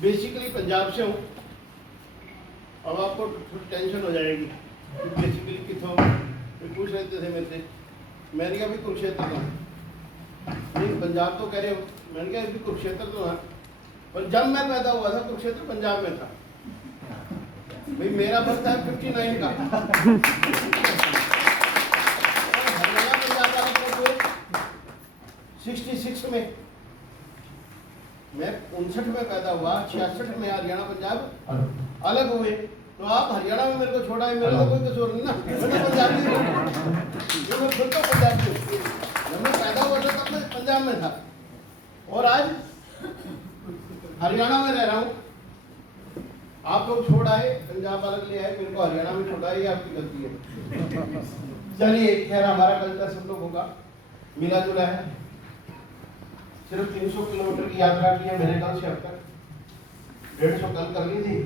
Basically Punjab से हूँ। अब आपको टेंशन हो जाएगी। बेसिकली कितों पूछ रहे थे मेरे से, मैंने कहा भी कुरुक्षेत्र का नहीं, पंजाब तो कह रहे हो। मैंने कहा भी कुरुक्षेत्र तो है, पर जब मैं पैदा हुआ था कुरुक्षेत्र पंजाब में था। भाई मेरा बर्थ है 59 का, हरियाणा पंजाब का मतलब 66 में। मैं 59 में पैदा हुआ, 66 में हरियाणा पंजाब अलग हुए। तो आप हरियाणा में मेरे को छोड़ा है, मेरा तो कोई कसूर नहीं ना, मैं तो पंजाबी हूँ। मैं खुद तो पंजाबी हूँ। जब मैं पैदा हुआ था तब मैं पंजाब में था, और आज हरियाणा में रह रहा हूँ। आप लोग छोड़ आए, पंजाब अलग ले आए, मेरे को हरियाणा में छोड़ा, ये आपकी गलती है। चलिए खैर, हमारा कल्चर सब लोगों का मिला जुला है। सिर्फ 300 किलोमीटर की यात्रा की है मैंने कल से अब तक। 150 कल कर ली थी,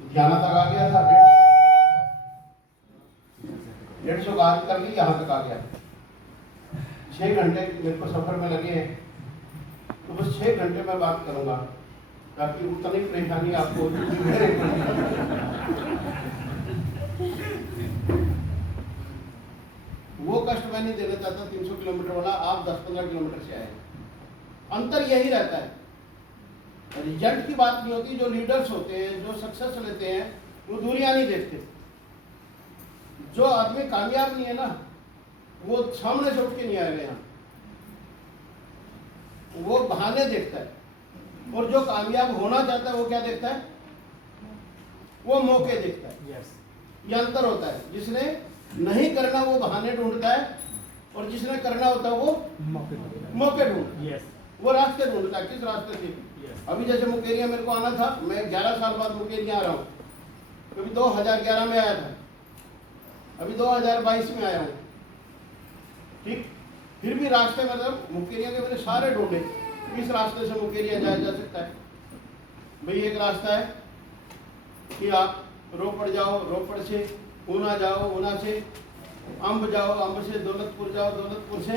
लुधियाना तक आ गया था। 150 आज कर ली, यहाँ तक आ गया। 6 घंटे मेरे को सफर में लगे हैं, तो बस 6 घंटे में बात करूंगा, ताकि उतनी परेशानी आपको वो कष्ट मैं नहीं देना चाहता। 300 किलोमीटर वाला आप 10-15 किलोमीटर से आए। अंतर यही रहता है, रिजल्ट की बात नहीं होती। जो लीडर्स होते हैं, जो सक्सेस लेते हैं, वो दूरियां नहीं देखते। जो आदमी कामयाब नहीं है ना, वो सामने से उठ के नहीं आएगा यहाँ, वो बहाने देखता है। और जो कामयाब होना चाहता है वो क्या देखता है? वो मौके देखता है। ये अंतर होता है। जिसने नहीं करना वो बहाने ढूंढता है, और जिसने करना होता है वो मौके ढूंढता है। वो रास्ते ढूंढता है, किस रास्ते से। अभी जैसे मुकेरिया मेरे को आना था, मैं 11 साल बाद मुकेरिया आ रहा हूँ। कभी 2011 में आया था, अभी 2022 में आया हूँ। ठीक, फिर भी रास्ते मतलब मुकेरिया के मैंने सारे ढूंढे, किस रास्ते से मुकेरिया जाया जा सकता है। भाई एक रास्ता है कि आप रोपड़ जाओ, रोपड़ से ऊना जाओ, ऊना से अम्ब जाओ, अम्ब से दौलतपुर जाओ, दौलतपुर से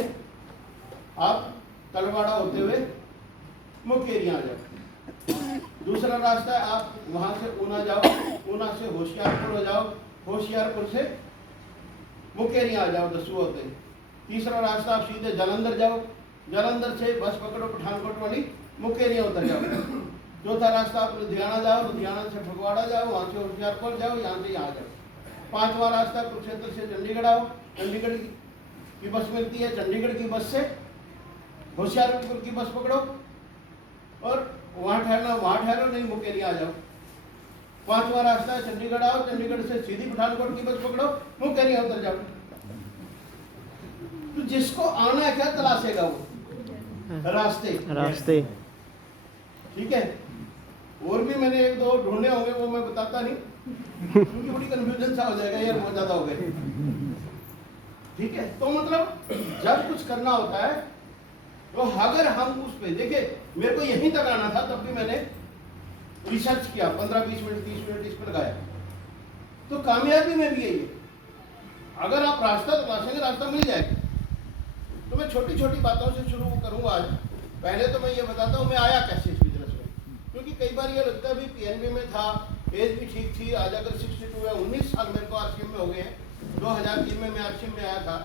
आप तलवाड़ा होते हुए मुकेरिया आ जाओ। दूसरा रास्ता है आप वहां से ऊना जाओ, ऊना से होशियारपुर हो जाओ, होशियारपुर से मुकेरिया आ जाओ, दसू होते हैं। तीसरा रास्ता आप सीधे जालंधर जाओ, जालंधर से बस पकड़ो पठानकोट वाली, मुकेरिया उतर जाओ। चौथा रास्ता आप लुधियाना जाओ, लुधियाना से फगवाड़ा जाओ, वहां से होशियारपुर जाओ, यहाँ से यहाँ जाओ। पांचवा रास्ता कुरुक्षेत्र से चंडीगढ़ आओ, चंडीगढ़ की बस मिलती है, चंडीगढ़ की बस से होशियारपुर की बस पकड़ो और वहां ठहरना, वहां ठहरो, नहीं मुकेरिया आ जाओ। पांचवा रास्ता है चंडीगढ़ आओ, चंडीगढ़ से सीधी पठानकोट की बस पकड़ो, मुकेरिया उतर जाओ। तो जिसको आना है क्या तलाशेगा वो रास्ते। ठीक है। और भी मैंने 1-2 ढूंढने होंगे, वो मैं बताता नहीं क्योंकि बड़ी कंफ्यूजन सा हो जाएगा यार, बहुत ज्यादा हो गए। ठीक है, तो मतलब जब कुछ करना होता है तो अगर हम उस पे देखिए, मेरे को यहीं तक आना था, तब भी मैंने रिसर्च किया, 15-20 मिनट 30 मिनट इस पर लगाया। तो कामयाबी में भी यही है, अगर आप रास्ता तलाशेंगे रास्ता मिल जाएगा। तो मैं छोटी छोटी बातों से शुरू करूंगा आज। पहले तो मैं ये बताता हूँ मैं आया कैसे इस बिजनेस में, क्योंकि कई बार ये लगता है भी पीएनबी में था, एज भी ठीक थी। आज अगर 62 है, 19 साल मेरे को आरसीएम में हो गए हैं। 2003 में मैं आरसीएम में आया था,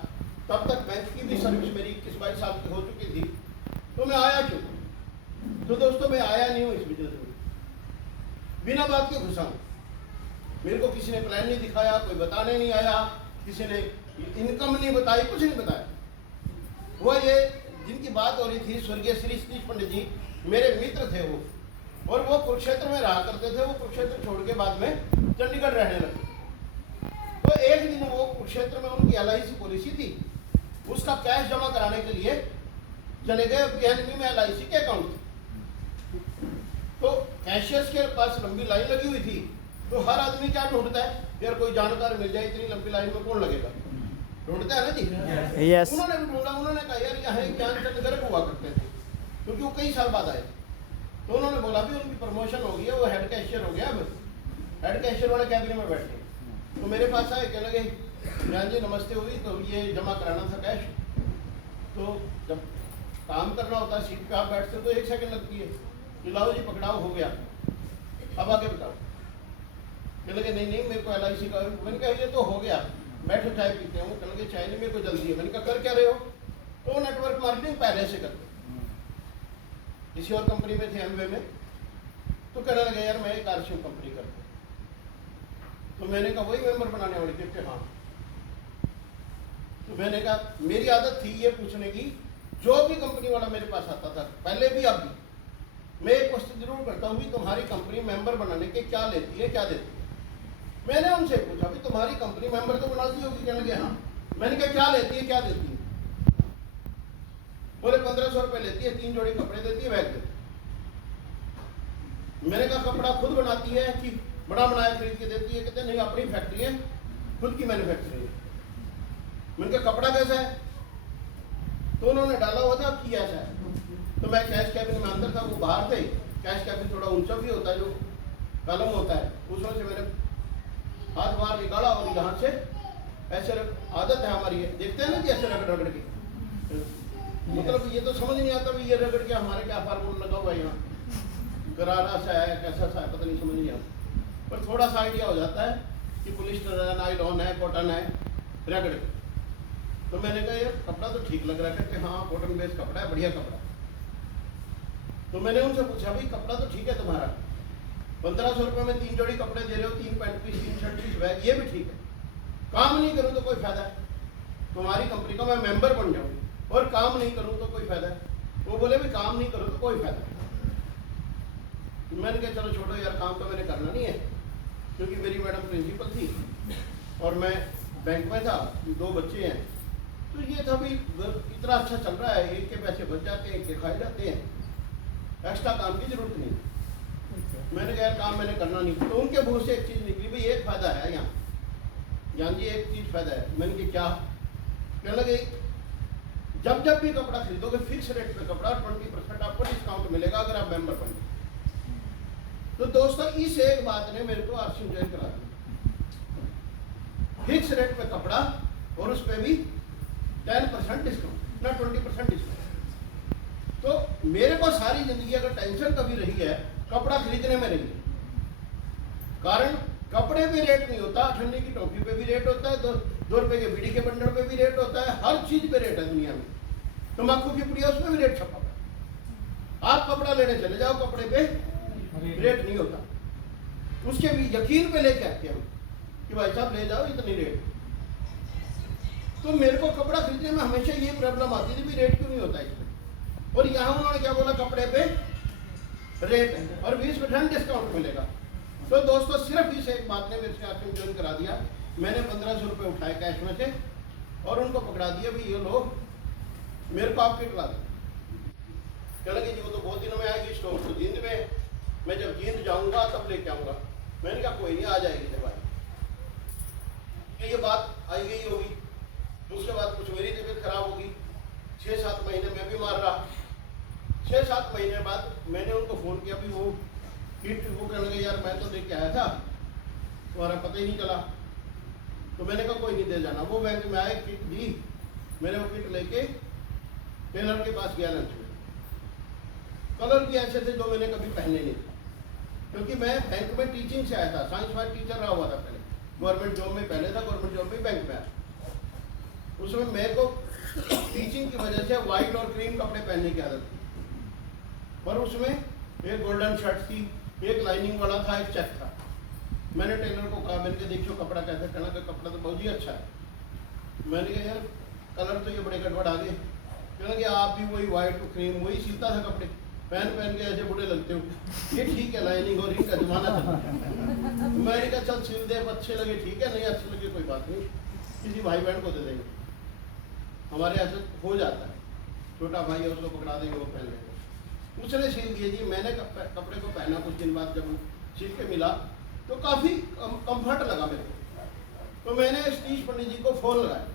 तब तक बैंक की भी सर्विस मेरी 21-22 साल की हो चुकी थी। तो मैं आया क्यों? तो दोस्तों मैं आया नहीं हूँ इस बिजनेस में बिना बात के घुसा हूँ। मेरे को किसी ने प्लान नहीं दिखाया, कोई बताने नहीं आया, किसी ने इनकम नहीं बताई, कुछ नहीं बताया। वो ये जिनकी बात हो रही थी, स्वर्गीय श्री सतीश पंडित जी मेरे मित्र थे वो, और वो कुरुक्षेत्र में रहा करते थे। वो कुरुक्षेत्र छोड़ के बाद में चंडीगढ़ रहने लगे। तो एक दिन वो कुरुक्षेत्र में उनकी LIC पॉलिसी थी, उसका कैश जमा कराने के लिए चले गए पीएनबी में LIC के अकाउंट। तो कैशियर्स के पास लंबी लाइन लगी हुई थी। तो हर आदमी क्या ढूंढता है, यार कोई जानकार मिल जाए, इतनी लंबी लाइन में कौन लगेगा, ढूंढता है ना जी। Yes. उन्होंने भी ढूंढा, उन्होंने कहा यार यहाँ ज्ञानचंद गर्ग हुआ करते थे, क्योंकि वो कई साल बाद आए। तो उन्होंने बोला भी उनकी प्रमोशन हो गई है, वो हेड कैशियर हो गया, अब हेड कैशियर वाले कैबिन में बैठे। तो मेरे पास आए, कहने लगे ज्ञान जी नमस्ते हुई, तो ये जमा कराना था कैश। तो जब काम करना होता है, सीट पे आप बैठते हो तो 1 सेकंड लगती है, कि लाओ जी पकड़ाओ, हो गया, अब आगे बताओ। कहने लगे नहीं नहीं मेरे को LIC का। मैंने कहा ये तो हो गया, बैठो चाय पीते हैं। वो कहने लगे चाय नहीं, मेरे को जल्दी है। मैंने कहा कर क्या रहे हो? तो नेटवर्क मार्केटिंग पहले से करते, किसी और कंपनी में थे एमवे में। तो कहने लगे यार मैं एक आरसीएम कंपनी करता हूँ। तो मैंने कहा वही मेंबर बनाने वाली थी? हाँ। तो मैंने कहा मेरी आदत थी ये पूछने की, जो भी कंपनी वाला मेरे पास आता था पहले भी अब भी, मैं एक क्वेश्चन जरूर करता हूँ कि तुम्हारी कंपनी मेंबर बनाने के क्या लेती है, क्या देती है। मैंने उनसे पूछा भी तुम्हारी कंपनी मेंबर तो बनाती होगी? कहने लगे हाँ। मैंने कहा क्या लेती है, क्या देती है? बोले 1500 रुपये लेती है, 3 जोड़ी कपड़े देती है, बैग देती है। मैंने कहा कपड़ा खुद बनाती है कि बड़ा बनाया खरीद के देती है? कहते नहीं अपनी फैक्ट्री है, खुद की मैन्युफैक्चरिंग है। मैंने कहा कपड़ा कैसा है? तो उन्होंने डाला हुआ था कि ऐसा है। तो मैं कैश कैबिन में अंदर था, वो बाहर थे। कैश कैबिन थोड़ा ऊंचा भी होता है, जो कलम होता है, उसमें से मैंने हाथ बाहर निकाला और यहाँ से ऐसे आदत है हमारी, देखते हैं ना कि ऐसे रगड़ रगड़ के, मतलब ये तो समझ नहीं आता भी ये रगड़ के हमारे क्या फार्मूला लगा हुआ है यहाँ, गरारा सा है, कैसा सा है, पता नहीं, समझ नहीं आता। पर थोड़ा सा आइडिया हो जाता है कि पॉलिस्टर है, नायलॉन है, कॉटन है, रगड़ के। तो मैंने कहा यार कपड़ा तो ठीक लग रहा है। कहते हाँ कॉटन बेस्ड कपड़ा है, बढ़िया कपड़ा। तो मैंने उनसे पूछा भाई कपड़ा तो ठीक है तुम्हारा, 1500 रुपये में 3 जोड़ी कपड़े दे रहे हो, 3 pant piece, 3 shirt piece, bag, ये भी ठीक है। काम नहीं करूँ तो कोई फायदा है? तुम्हारी कंपनी का मैं मेंबर बन जाऊँ और काम नहीं करूँ तो कोई फायदा है? वो बोले भी काम नहीं करो तो कोई फायदा नहीं। मैंने कहा चलो छोड़ो यार, काम तो मैंने करना नहीं है, क्योंकि मेरी मैडम प्रिंसिपल थी और मैं बैंक में था, 2 बच्चे हैं। तो ये था भी इतना अच्छा चल रहा है, एक के पैसे बच जाते हैं, एक के खाए जाते हैं, एक्स्ट्रा काम की जरूरत नहीं। मैंने कहा काम मैंने करना नहीं। तो उनके मुँह से एक चीज़ निकली भाई एक फायदा है यहाँ, जान जी एक चीज़ फायदा है। मैंने कहा क्या? कहने लगे जब जब भी कपड़ा खरीदोगे फिक्स रेट पे कपड़ा, 20% आपको डिस्काउंट मिलेगा अगर आप मेंबर बन गए। तो दोस्तों इस एक बात ने मेरे को आरसीएम ज्वाइन करा दिया, फिक्स रेट पे कपड़ा और उस पर भी 10% डिस्काउंट, ना 20% डिस्काउंट। तो मेरे को सारी जिंदगी अगर टेंशन कभी रही है कपड़ा खरीदने में रही है, कारण कपड़े पे रेट नहीं होता, ठंडी की टोपी पे भी रेट होता है, 2 रुपए के बीड़ी के बंडल पे भी रेट होता है, हर चीज पे रेट है दुनिया में। तम्बाकू की पुड़िया उसमें भी रेट छपा है। आप कपड़ा लेने चले जाओ, कपड़े पे रेट नहीं होता, उसके भी यकीन पे लेके आते हैं कि भाई साहब ले जाओ इतनी रेट। तो मेरे को कपड़ा खरीदने में हमेशा ये प्रॉब्लम आती थी भी रेट क्यों नहीं होता इसमें। और यहाँ उन्होंने क्या बोला, कपड़े पे रेट है और 20% डिस्काउंट मिलेगा। तो दोस्तों सिर्फ इस एक बात ने मेरे से आरसीएम ज्वाइन करा दिया। मैंने 1500 रुपये उठाए कैश में से और उनको पकड़ा दिया भी ये लो मेरे को आप किट ला दो। कहने लगे जी वो तो बहुत दिनों में आएगी, स्टोर तो जींद में, मैं जब जींद जाऊंगा तब लेके आऊंगा। मैंने कहा कोई नहीं, आ जाएगी जब आएगी। ये बात आई गई होगी, उसके बाद कुछ मेरी तबीयत खराब होगी, 6-7 महीने में बीमार रहा। 6-7 महीने बाद मैंने उनको फ़ोन किया भी वो किट, वो कहने लगे यार मैं तो लेके आया था, तुम्हारा पता ही नहीं चला। तो मैंने कहा कोई नहीं, दे जाना। वो बैंक में आए, किट दी, मैंने वो किट लेके टेलर के पास गया लंच में। कलर भी ऐसे थे जो मैंने कभी पहने नहीं थे, क्योंकि मैं बैंक में टीचिंग से आया था, साइंस वाइज टीचर रहा हुआ था पहले, गवर्नमेंट जॉब में पहले था, गवर्नमेंट जॉब में बैंक में आया। उसमें मेरे को टीचिंग की वजह से वाइट और क्रीम कपड़े पहनने की आदत थी, पर उसमें एक गोल्डन शर्ट थी, एक लाइनिंग वाला था, एक चेक था। मैंने टेलर को कहा, मैंने कहा देखियो कपड़ा कैसे, कहना का कपड़ा तो बहुत ही अच्छा है। मैंने कहा यार कलर तो ये बड़े गड़बड़ आ गए। कहना कि आप भी वही वाइट और क्रीम वही सीता था कपड़े, पहन के ऐसे बुढ़े लगते हो। ये ठीक है, लाइनिंग और इनका जमाना चल रहा है। मैंने कहा चल सिल दे, अच्छे लगे ठीक है, नहीं अच्छे लगे कोई बात नहीं, किसी भाई बहन को दे देंगे, हमारे ऐसे हो जाता है, छोटा भाई है उसको पकड़ा देंगे, वो पहन लेंगे। उसने सिल दिए जी। मैंने कपड़े को पहना, कुछ दिन बाद जब सिल के मिला तो काफ़ी कंफर्ट लगा मेरे को। तो मैंने सतीश पंडित जी को फ़ोन लगाया,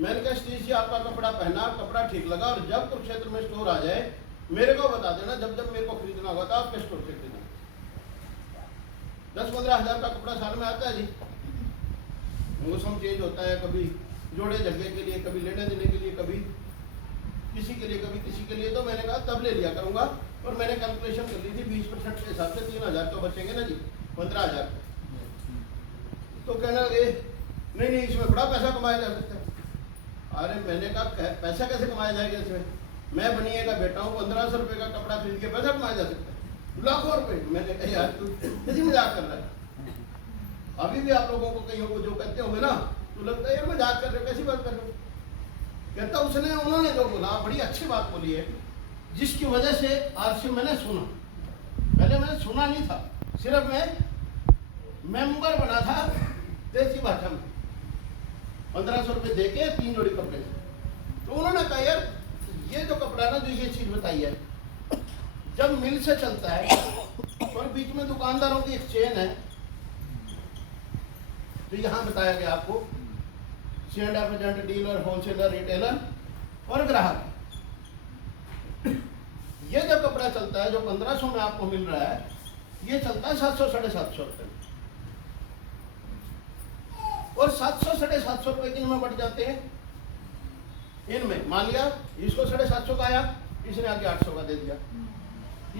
मैंने कहा सतीश जी आपका कपड़ा पहना, कपड़ा ठीक लगा, और जब कुरुक्षेत्र में स्टोर आ जाए मेरे को बता देना, जब जब मेरे को खरीदना होगा तो आपके स्टोर से खरीदना। 10-15 हज़ार का कपड़ा साल में आता है जी, मौसम चेंज होता है, कभी जोड़े जगह के लिए, कभी लेने देने के लिए, कभी किसी के लिए, कभी किसी के लिए। तो मैंने कहा तब ले लिया करूँगा और मैंने कैलकुलेशन कर ली थी 20% के हिसाब से 3,000 तो बचेंगे ना जी, 15,000। तो कहने लगे नहीं नहीं इसमें बड़ा पैसा कमाया जा सकता है। अरे मैंने कहा पैसा कैसे कमाया जाएगा इसमें? मैं बनिए का बेटा हूँ, 1,500 रुपये का कपड़ा खरीद के पैसा कमाया जा सकता है, लाखों रुपए। मैंने कहा यार तू कैसी मजाक कर रहा है? अभी भी आप लोगों को कईयों को जो कहते होंगे ना तो लगता है यार मजाक कर रहे हो, कैसी बात कर रहे हो? कहता उसने उन्होंने जो बोला बड़ी अच्छी बात बोली है, जिसकी वजह से आज से मैंने सुना, पहले मैंने सुना नहीं था, सिर्फ मैं मेंबर बना था देसी भाषा में, 1,500 रुपये दे के 3 जोड़ी कपड़े से। तो उन्होंने कहा यार ये जो कपड़ा ना जो ये चीज बताई है, जब मिल से चलता है और बीच में दुकानदारों की एक चेन है, तो यहाँ बताया गया आपको chain agent, dealer, wholesaler, retailer और ग्राहक। ये जो कपड़ा चलता है जो 1,500 में आपको मिल रहा है, ये चलता है 700 साढ़े 700 रुपये में। और 700 साढ़े 700 रुपये किन में बढ़ जाते हैं? इनमें मान लिया इसको 750 का आया, इसने आगे 800 का दे दिया,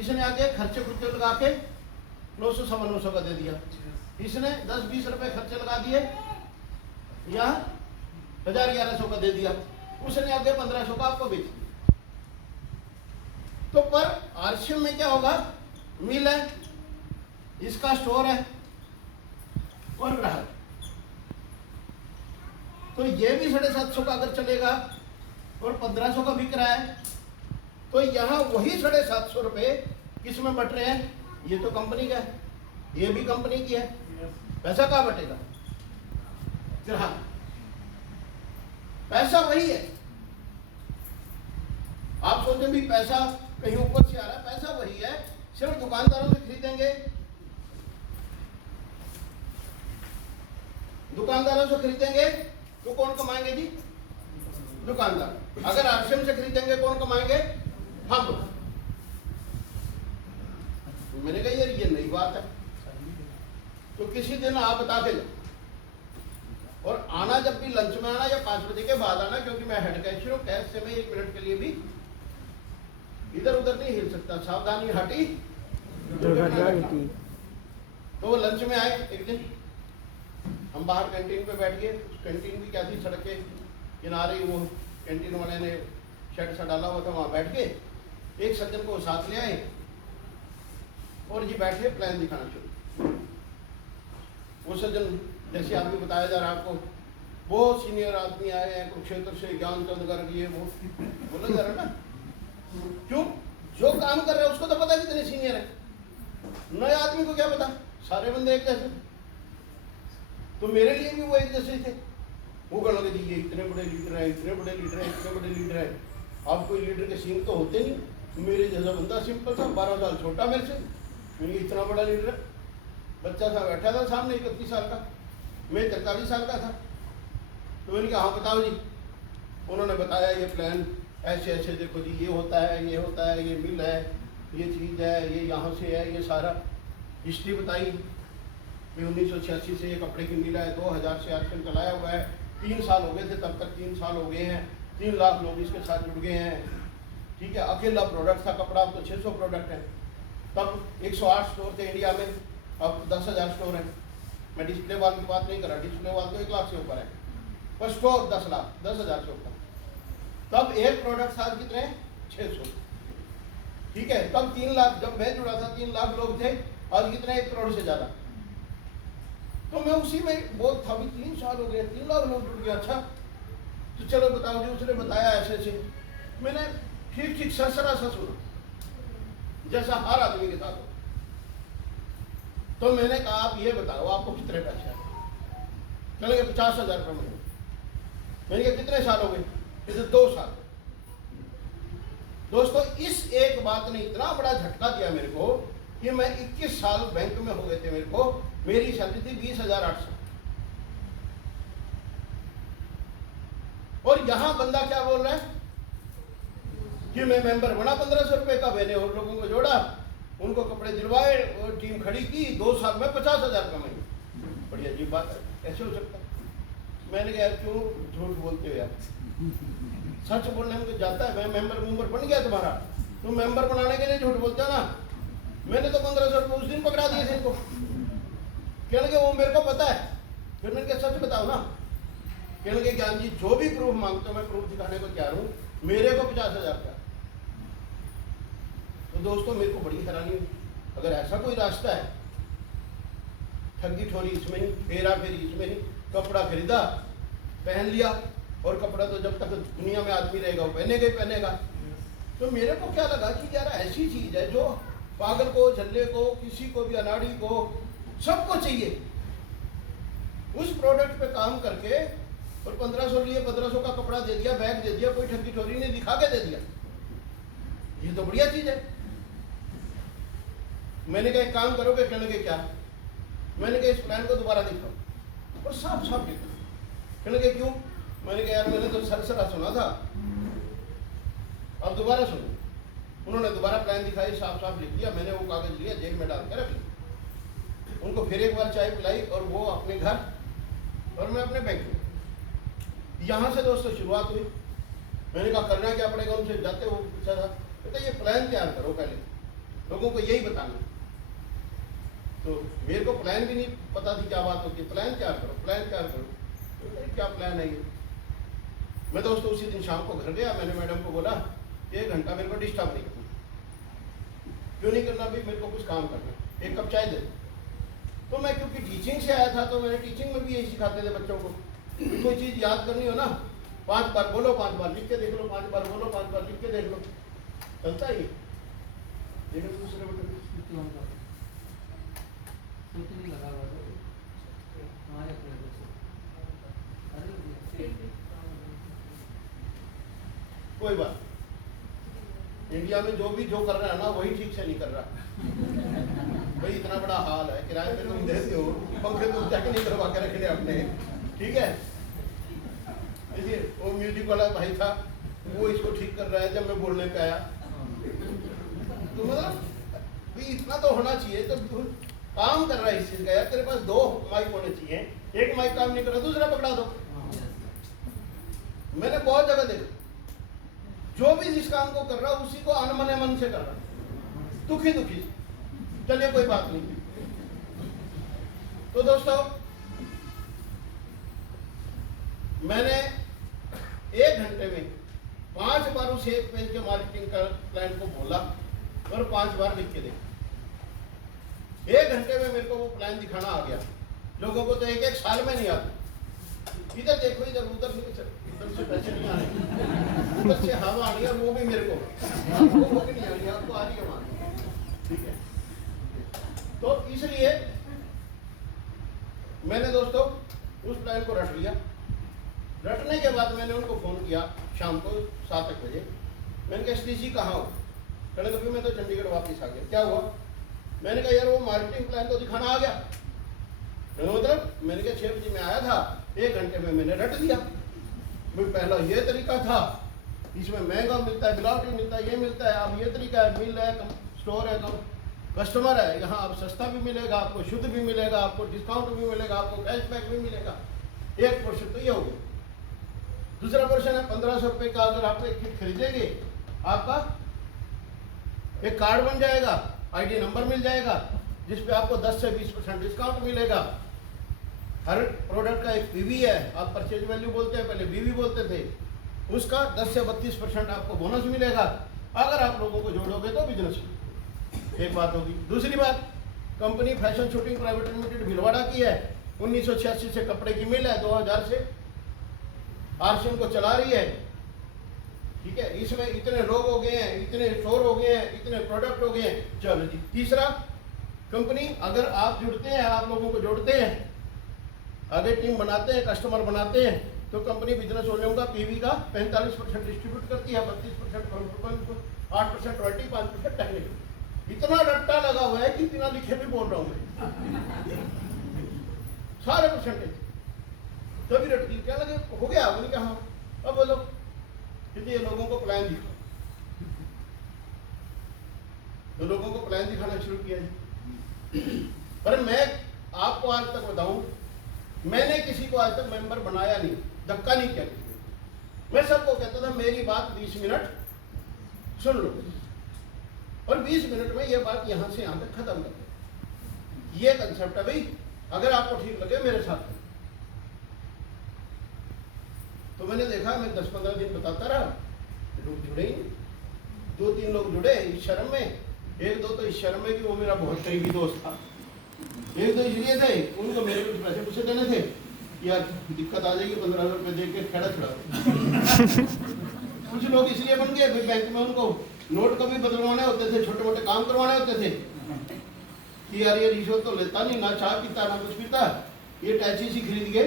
इसने आगे खर्चे खुर्चे लगा के 900 सवा 900 का दे दिया, इसने 10-20 रुपए खर्चे लगा दिए, यहाँ 1,000-1,100 का दे दिया, उसने आगे 1,500 का आपको बेच दिया। तो पर आरसीएम में क्या होगा? मिल है, इसका स्टोर है और ग्राहक। तो ये भी 750 का अगर चलेगा और 1,500 का बिक रहा है, तो यहाँ वही 750 रुपये किस में बट रहे हैं? ये तो कंपनी का है, ये भी कंपनी की है, पैसा कहाँ बटेगा? ग्राहक। पैसा वही है। आप सोचें भी पैसा कहीं ऊपर से आ रहा है, पैसा वही है, सिर्फ दुकानदारों से खरीदेंगे, दुकानदारों से खरीदेंगे तो कौन कमाएंगे जी? दुकानदार। अगर आरसीएम से खरीदेंगे कौन कमाएंगे? हम लोग। तो मैंने कहा यार ये नई बात है, तो किसी दिन आप बता के जाओ, और आना जब भी लंच में आना या 5 बजे के बाद आना, क्योंकि मैं हेड कैशियर हूँ, कैश से मैं 1 मिनट के लिए भी इधर उधर नहीं हिल सकता, सावधानी हटी दुर्घटना घटी। तो वो लंच में आए एक दिन, हम बाहर कैंटीन पे बैठ गए। कैंटीन भी क्या थी, सड़क के किनारे, वो कैंटीन वाले ने शेड सा डाला हुआ था, वहाँ बैठ के एक सज्जन को साथ ले आए और ये बैठे प्लान दिखाना शुरू। वो सज्जन जैसे आपको बताया जा रहा है, आपको बहुत सीनियर आदमी आए हैं कुरुक्षेत्र से, ज्ञानचंद गर्ग, ये वो बोला जा रहा है ना। क्यों? जो काम कर रहे हैं उसको तो पता कितने सीनियर है, नए आदमी को क्या पता? सारे बंदे एक जैसे। तो मेरे लिए भी वो एक जैसे थे। वो कहने लगे जी ये इतने बड़े लीडर हैं, इतने बड़े लीडर हैं, इतने बड़े लीडर हैं। अब कोई लीडर के सीन तो होते नहीं। मेरे जैसा बंदा सिंपल था, 12 साल छोटा मेरे से, मैंने इतना बड़ा लीडर है। बच्चा सा बैठा था सामने 31 साल का, मैं 43 साल का था। तो मैंने कहा हाँ बताओ जी। उन्होंने बताया ये प्लान ऐसे ऐसे, देखो जी ये होता है, ये होता है, ये मिल है, ये चीज़ है, ये यहाँ से है, ये सारा हिस्ट्री बताई। 1986 से ये कपड़े की मिल है, 2000 से आजकल चलाया हुआ है, 3 साल हो गए थे तब तक, 3 साल हो गए हैं, 3 लाख लोग इसके साथ जुड़ गए हैं। ठीक है, अकेला प्रोडक्ट था कपड़ा, अब तो 600 प्रोडक्ट है। तब 108 स्टोर थे इंडिया में, अब 10,000 स्टोर हैं। मैं डिस्प्ले वाल की बात नहीं कर रहा, डिस्प्ले वाल तो 1 लाख से ऊपर है, पर स्टोर 10 लाख, 10,000 से ऊपर। तब एक प्रोडक्ट था कितने? 600। ठीक है, तब 3 लाख, जब मैं जुड़ा था 3 लाख लोग थे, आज कितने? 1 करोड़ से ज़्यादा। तो मैं उसी में बहुत था, भी 3 साल हो गए, 3 लाख लोग जुड़ गए। अच्छा तो चलो बताओ जी, उसने बताया ऐसे ऐसे, मैंने ठीक ठीक ससरा सा सुना, जैसा हर आदमी के साथ हो। तो मैंने कहा आप ये बताओ आपको कितने पैसे आए? चलेंगे 50,000 रुपये महीने। मैंने कहा कितने साल हो गए? इसे 2 साल। दोस्तों इस एक बात ने इतना बड़ा झटका दिया मेरे को कि मैं 21 साल बैंक में हो गए थे मेरे को, मेरी सैलरी थी 20,800। और यहां बंदा क्या बोल रहा है कि मैं मेंबर बना 1,500 रुपए का, मैंने और लोगों को जोड़ा, उनको कपड़े दिलवाए और टीम खड़ी की, 2 साल में 50,000 कमाई। बड़ी अजीब बात है, कैसे हो सकता है? मैंने कहा यार क्यों झूठ बोलते हो यार, सच बोलने में तो जाता है। मैं मेंबर बन गया तुम्हारा, तुम मेंबर बनाने के लिए झूठ बोलते हो ना। मैंने तो 1500 रुपये उस दिन पकड़ा दिए थे इनको। कहने लगे वो मेरे को पता है। फिर मैंने कहा सच बताओ ना। कहने लगे ज्ञान जी जो भी प्रूफ मांगते हो मैं प्रूफ दिखाने को तैयार हूँ, मेरे को 50,000 का। तो दोस्तों मेरे को बड़ी हैरानी हुई, अगर ऐसा कोई रास्ता है, ठगी ठोरी इसमें नहीं, फेरा फेरी इसमें नहीं, कपड़ा खरीदा पहन लिया, और कपड़ा तो जब तक दुनिया में आदमी रहेगा वो पहनेगा ही पहनेगा। तो मेरे को क्या लगा कि यार ऐसी चीज है जो पागल को, झल्ले को, किसी को भी, अनाड़ी को, सबको चाहिए। उस प्रोडक्ट पे काम करके और 1500 लिए 1500 का कपड़ा दे दिया, बैग दे दिया, कोई ठगी ठोरी ने दिखा के दे दिया। ये तो बढ़िया चीज है। मैंने कहा एक काम करोगे? कहने लगे क्या? मैंने कहा इस प्लान को दोबारा दिखाओ, और साफ साफ दिखा। कहने लगे क्यों? मैंने कहा यार मैंने तो सरसरा सुना था, अब दोबारा सुनो। उन्होंने दोबारा प्लान दिखाई, साफ साफ लिख दिया। मैंने वो कागज लिया, जेब में डाल के रख लिया। उनको फिर एक बार चाय पिलाई, और वो अपने घर और मैं अपने बैंक में। यहाँ से दोस्तों शुरुआत हुई। मैंने कहा करना क्या पड़ेगा? उनसे जाते वो पूछा था, कहते ये प्लान तैयार करो, पहले लोगों को यही बताना। तो मेरे को प्लान भी नहीं पता थी क्या बात होती है। प्लान तैयार करो, प्लान तैयार करो। तो क्या प्लान है ये? मैं दोस्तों उसी दिन शाम को घर गया। मैंने मैडम को बोला 1 घंटा मेरे को डिस्टर्ब नहीं करना। क्यों नहीं करना? भी मेरे को कुछ काम करना, 1 कप चाय दे। तो मैं क्योंकि टीचिंग से आया था, तो मैंने टीचिंग में भी यही सिखाते थे बच्चों को, कोई चीज़ याद करनी हो ना, 5 बार बोलो, 5 बार लिख के देख लो, 5 बार बोलो, 5 बार लिख के देख लो, चलता ही। लेकिन दूसरे बटन कोई बात, इंडिया में जो भी जो कर रहा है ना वही ठीक से नहीं कर रहा। भाई इतना बड़ा हाल है, किराए पे तुम देते हो, पंखे तुम जाके नहीं करवा के रखने अपने, ठीक है। देखिए वो म्यूजिक वाला भाई था, वो इसको ठीक कर रहा है। जब मैं बोलने पे आया तो मतलब भाई इतना तो होना चाहिए। तो काम कर रहा है इस चीज का, यार तेरे पास 2 माइक होने चाहिए, एक माइक काम नहीं कर रहा दूसरा पकड़ा दो। मैंने बहुत जगह देखा, जो भी जिस काम को कर रहा उसी को अनमने मन से कर रहा, दुखी दुखी। चलिए कोई बात नहीं। तो दोस्तों मैंने 1 घंटे में 5 बार उस 1 पेज के मार्केटिंग का प्लान को बोला और 5 बार लिख के देखा। 1 घंटे में मेरे को वो प्लान दिखाना आ गया। लोगों को तो 1-1 साल में नहीं आता। इधर देखो, इधर उधर से पैसे नहीं आ रहे, उधर से हवा आ रही है, वो भी मेरे को, आपको भी नहीं आ रही, आपको आ रही है वहां, ठीक है। तो इसलिए मैंने दोस्तों उस प्लान को रट लिया। रटने के बाद मैंने उनको फोन किया शाम को 7 बजे। मैंने कहा SDC कहाँ हो? कहने लगे मैं तो चंडीगढ़ वापस आ गया। क्या हुआ? मैंने कहा यार वो मार्केटिंग प्लान तो दिखाना आ गया। मतलब मैंने कहा 6 बजे में आया था, 1 घंटे में मैंने रट दिया। पहला ये तरीका था, इसमें महंगा मिलता है, मिलावटी मिलता है, ये मिलता है। अब ये तरीका है, मिल रहा है, स्टोर है, कस्टमर है, यहाँ आप सस्ता भी मिलेगा, आपको शुद्ध भी मिलेगा, आपको डिस्काउंट भी मिलेगा, आपको कैशबैक भी मिलेगा। 1 पोर्शन तो ये हो गया। दूसरा पोर्शन है 1500 रुपये का। अगर आप एक किट खरीदेंगे, आपका एक कार्ड बन जाएगा, ID नंबर मिल जाएगा, जिसपे आपको 10 से 20% डिस्काउंट मिलेगा। हर प्रोडक्ट का एक PV है, आप परचेज वैल्यू बोलते हैं, पहले BV बोलते थे, उसका 10 से 32% आपको बोनस मिलेगा अगर आप लोगों को जोड़ोगे तो बिजनेस। एक बात होगी। दूसरी बात, company fashion shooting private limited Bhilwara की है, 1986 से कपड़े की मिल है, 2000 से आरसीएम को चला रही है, ठीक है। इसमें इतने लोग हो गए हैं, इतने स्टोर हो गए हैं, इतने प्रोडक्ट हो गए हैं, चलो जी। तीसरा, कंपनी अगर आप जुड़ते हैं, आप लोगों को जोड़ते हैं, आगे टीम बनाते हैं, कस्टमर बनाते हैं, तो कंपनी बिजनेस ओनर का PV का 45% डिस्ट्रीब्यूट करती है, 32% 8% रॉयल्टी, 5% टेक्निकल। इतना रट्टा लगा हुआ है कि बिना लिखे भी बोल रहा हूँ मैं, सारे परसेंटेज तभी रट दी। क्या लगे हो गया? बोली कहा अब बोलो, ये लोगों को प्लान दिखा, तो लोगों को प्लान दिखाना शुरू किया जी। पर मैं आपको आज तक बताऊं, मैंने किसी को आज तक मेंबर बनाया नहीं, धक्का नहीं किया किसी को। मैं सबको कहता था मेरी बात 20 मिनट सुन लो, और 20 मिनट में ये बात यहाँ से यहाँ तक खत्म कर दे। ये कंसेप्ट है भाई, अगर आपको ठीक लगे मेरे साथ। तो मैंने देखा, मैं 10-15 दिन बताता रहा, लोग जुड़े ही नहीं। 2-3 लोग जुड़े इस शर्म में, 1-2 तो इस शर्म में कि वो मेरा बहुत करीबी दोस्त था। 1-2 इसलिए थे, उनको मेरे कुछ पैसे पूछे देने थे, यार दिक्कत आ जाएगी, 1500 रुपये दे के खेड़ा छुड़ा। कुछ लोग इसलिए बन गए, बैंक में उनको नोट कभी बदलवाने होते थे, छोटे मोटे काम करवाने होते थे कि यार ये रिश्वत तो लेता नहीं, ना चाय पीता ना कुछ पीता, ये टैक्सी सी खरीद के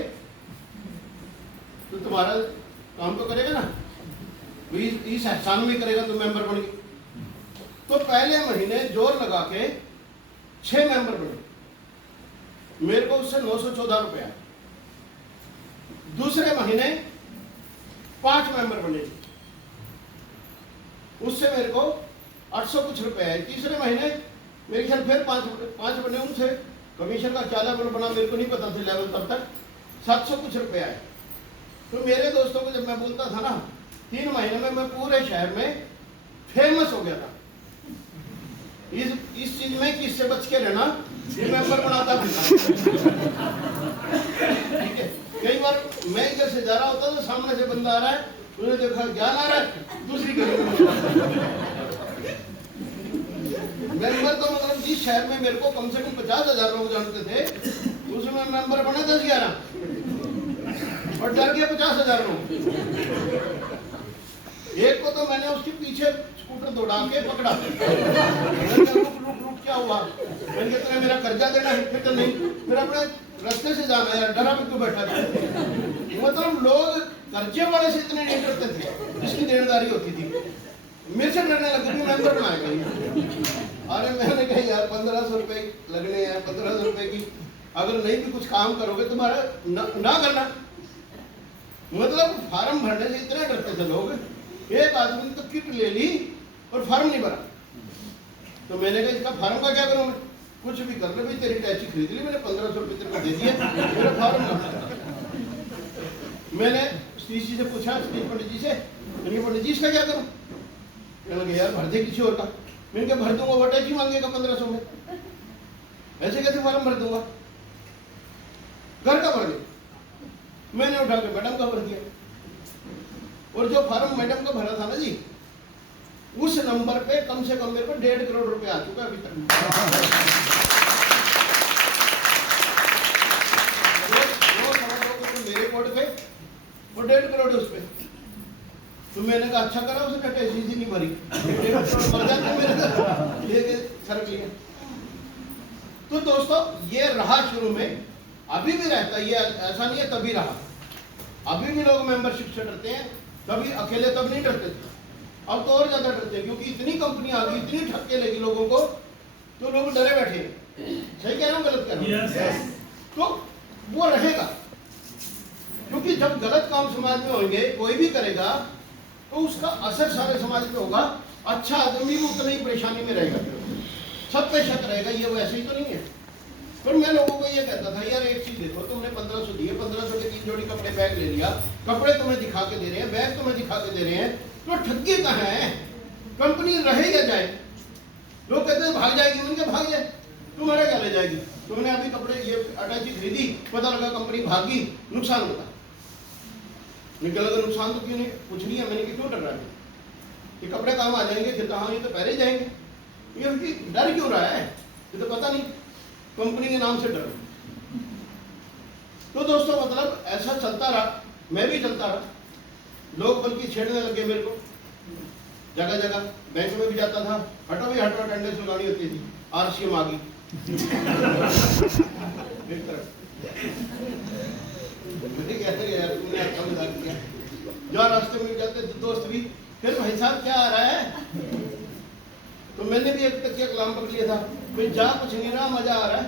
तो तुम्हारा काम तो करेगा ना, इस एहसान में करेगा तो मेंबर बन गए। तो पहले महीने जोर लगा के 6 मेंबर बने, मेरे को उससे 914 रुपया। दूसरे महीने 5 मेंबर बने, उससे मेरे को 800 कुछ रुपए है। तीसरे महीने मेरे ख्याल फिर 5 बने, उनसे कमीशन का क्या लेवल बना मेरे को नहीं पता था लेवल, तब तक 700 कुछ रुपए आए। तो मेरे दोस्तों को जब मैं बोलता था ना, 3 महीने में मैं पूरे शहर में फेमस हो गया था इस चीज में कि इससे बच के रहना, ये मेंबर बनाता था। ठीक है, कई बार मैं इधर से जा रहा होता तो सामने से बंदा आ रहा है, उन्हें देखा ज्ञान आ रहा है, दूसरी गली मेंबर तो मतलब जिस शहर में मेरे को कम से कम 50,000 लोग जानते थे, उसमें मेंबर बने 10-11 और डर गया 50,000 लोग। एक को तो मैंने उसके पीछे स्कूटर दौड़ा के पकड़ा, रुक क्या हुआ, मैंने कहा तेरा मेरा कर्जा देना है तो नहीं, फिर अपने रास्ते से जाना यार, डरा भी क्यों बैठा था। मतलब लोग कर्जे वाले से इतने नहीं डरते थे जिसकी देनदारी होती थी, मेरे से डरने लगे कि मेंबर बनाएगा। अरे मैंने कहा यार 1500 रुपए लगने हैं, 1500 रुपए की अगर नहीं भी कुछ काम करोगे तुम्हारा ना करना। मतलब फार्म भरने से इतने डरते थे लोग, एक आदमी ने तो किट ले ली और फार्म नहीं भरा। तो मैंने कहा इसका फार्म का क्या करूं मैं, कुछ भी कर ले भाई, तेरी टैक्सी खरीद ली मैंने, 1500 रुपये तेरे को दे दिए, मेरा फार्म ना। मैंने श्री से पूछा, श्री पंडित जी से, पंडित जी इसका क्या करूं, कहने लगे यार भर दे किसी और का। मैंने कहा भर दूंगा, वो टैक्सी मांगेगा 1500 में, ऐसे कैसे फार्म भर दूंगा, घर का भर दे। मैंने उठा के मैडम का भर दिया, और जो फार्म मैडम का भरा था ना जी, उस नंबर पे कम से कम मेरे को 1.5 करोड़ रुपए आ चुका है अभी तक। मेरे कोड पे वो 1.5 करोड़ उस पे। तो मैंने कहा अच्छा करा उसने टैक्सी नहीं भरी, 1.5 करोड़ भर जाते मेरे लेके सड़क लिए। तो दोस्तों ये रहा शुरू में, अभी भी रहता है, ये ऐसा नहीं है तभी रहा। अभी भी लोग मेंबरशिप से डरते हैं, तभी अकेले तब नहीं डरते थे, अब तो और ज्यादा डरते हैं, क्योंकि इतनी कंपनी आ गई, इतनी ठक्के लगी लोगों को, तो लोग डरे बैठे। सही कह रहा हूँ गलत कह रहा हूँ? yes. तो वो रहेगा, क्योंकि जब गलत काम समाज में होंगे, कोई भी करेगा तो उसका असर सारे समाज पे होगा। अच्छा आदमी भी उतनी ही परेशानी में रहेगा, सब पे शक रहेगा, ये वैसे ही तो नहीं है। पर मैं लोगों को ये कहता था यार एक चीज देखो, तुमने 1500 दिए, 1500 के 3 जोड़ी कपड़े बैग ले लिया, कपड़े तुम्हें दिखा के दे रहे हैं, बैग तुम्हें दिखा के दे रहे हैं, तो ठगी कहाँ है, कंपनी रहे या जाए। लोग कहते हैं भाग जाएगी, उनके भाग जाए, तुम्हारा क्या ले जाएगी। तुमने अभी कपड़े ये अटैची खरीदी, पता लगा कंपनी भागी, नुकसान होता, निकल अगर नुकसान तो क्यों नहीं, कुछ नहीं है, मैंने क्यों डर रहा है, ये कपड़े काम आ जाएंगे, फिर कहाँ ये तो पहले जाएंगे, ये डर क्यों रहा है, ये तो पता नहीं, कंपनी के नाम से डर। तो दोस्तों मतलब ऐसा चलता रहा, मैं भी चलता रहा, लोग बल्कि छेड़ने लगे मेरे को जगह जगह, बैंक में भी जाता था, हटो भी हटो, अटेंडेंस लगानी होती थी, आरसीएम आ गई एक तरफ। कहते यार तुमने अच्छा मजाक किया, जहाँ रास्ते में जाते थे दोस्त भी, फिर भाई साहब क्या आ रहा है, तो मैंने भी एक तकिया कलाम पकड़ लिया था, फिर जा कुछ नहीं रहा, मजा आ रहा है।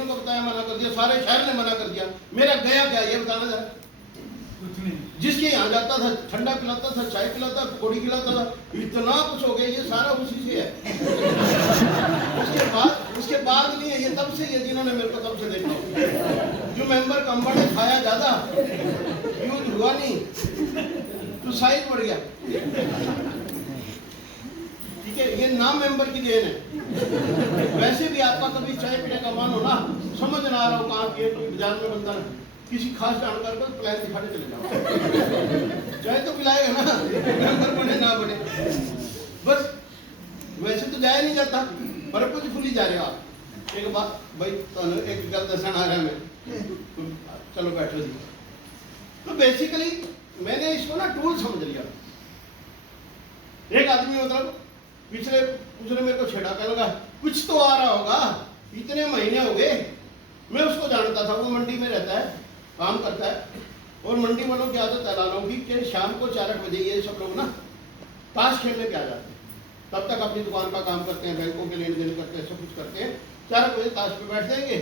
बताया मना कर दिया, सारे शहर ने मना कर दिया, मेरा गया क्या ये बताना जरा। कुछ नहीं, जिसके यहाँ जाता था ठंडा पिलाता था, चाय पिलाता, पकौड़ी खिलाता था, इतना कुछ हो गया, ये सारा उसी से है। उसके बाद नहीं है, ये तब से, ये जिन्होंने मेरे को तब से देखा, जो मेंबर कम बढ़े खाया ज्यादा, यूज हुआ नहीं, तो साइज बढ़ गया। ठीक है, ये नाम मेंबर की देन है। वैसे भी आपका कभी चाय पीने का मन हो ना, समझ ना आ रहा हो कहाँ पे बाजार में बनता है, किसी खास जानकार को प्लान दिखाने चले जाओ, चाय तो पिलाएगा ना, मेंबर बने ना बने। बस वैसे तो जाया नहीं जाता, पर्पजफुली जा रहे हो आप। एक बात भाई, तो एक गल दसन आ रहा है मैं, चलो बैठो जी। तो बेसिकली मैंने इसको ना टूल समझ लिया। एक आदमी मतलब पिछले उसने मेरे को छेड़ा, कहने लगा कुछ तो आ रहा होगा, इतने महीने हो गए। मैं उसको जानता था, वो मंडी में रहता है, काम करता है, और मंडी वालों की आदत है लालों की कि शाम को 4 बजे ये सब लोग ना ताश खेलने पे आ जाते हैं। तब तक अपनी दुकान का काम करते हैं, बैंकों के लेन देन करते हैं, सब कुछ करते हैं। 4 बजे ताश पे बैठ जाएंगे,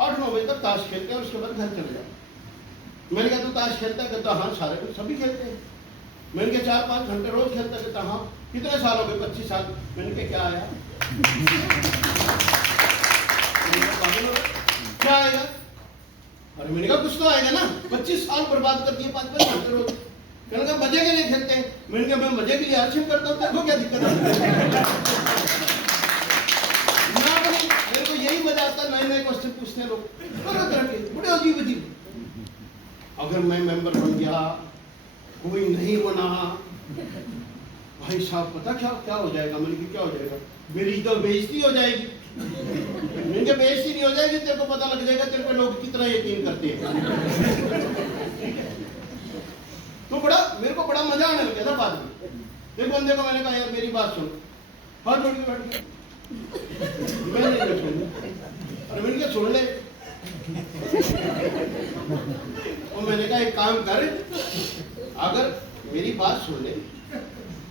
8-9 बजे तक ताश खेलते हैं, और उसके बाद घर चले जाओ। मैंने कहा तू ताश खेलता है? कहता हाँ, सारे लोग सभी खेलते हैं। मैंने कहा 4-5 घंटे रोज खेलता है? कहता हाँ। कितने साल हो गए? 25 साल। मैंने कहा क्या आया? क्या आएगा? अरे मैंने कहा कुछ तो आएगा ना, 25 साल बर्बाद कर दिए 5-5 घंटे रोज। कहने का मजे के लिए खेलते हैं। मैंने कहा मैं मजे के लिए हर चीज करता हूँ, तेरे को क्या दिक्कत है? मेरे को यही मजा आता है, नए क्वेश्चन पूछते हैं लोग, तरह के बड़े अजीब अजीब। अगर मैं मेंबर बन गया, कोई नहीं बना, भाई साहब पता क्या क्या हो जाएगा? मैंने कहा क्या हो जाएगा? मेरी तो बेइज्जती हो जाएगी। मैंने कहा बेइज्जती नहीं हो जाएगी, तेरे को पता लग जाएगा तेरे पे लोग कितना यकीन करते हैं। तो बड़ा मेरे को बड़ा मजा आने लगा था बाद में। एक बंदे को मैंने कहा यार मेरी बात सुन, हाथ जोड़ के बैठ गया। मैंने नहीं सुन, अरे मैंने क्या सुन ले। और मैंने कहा एक काम कर, अगर मेरी बात सुन ले,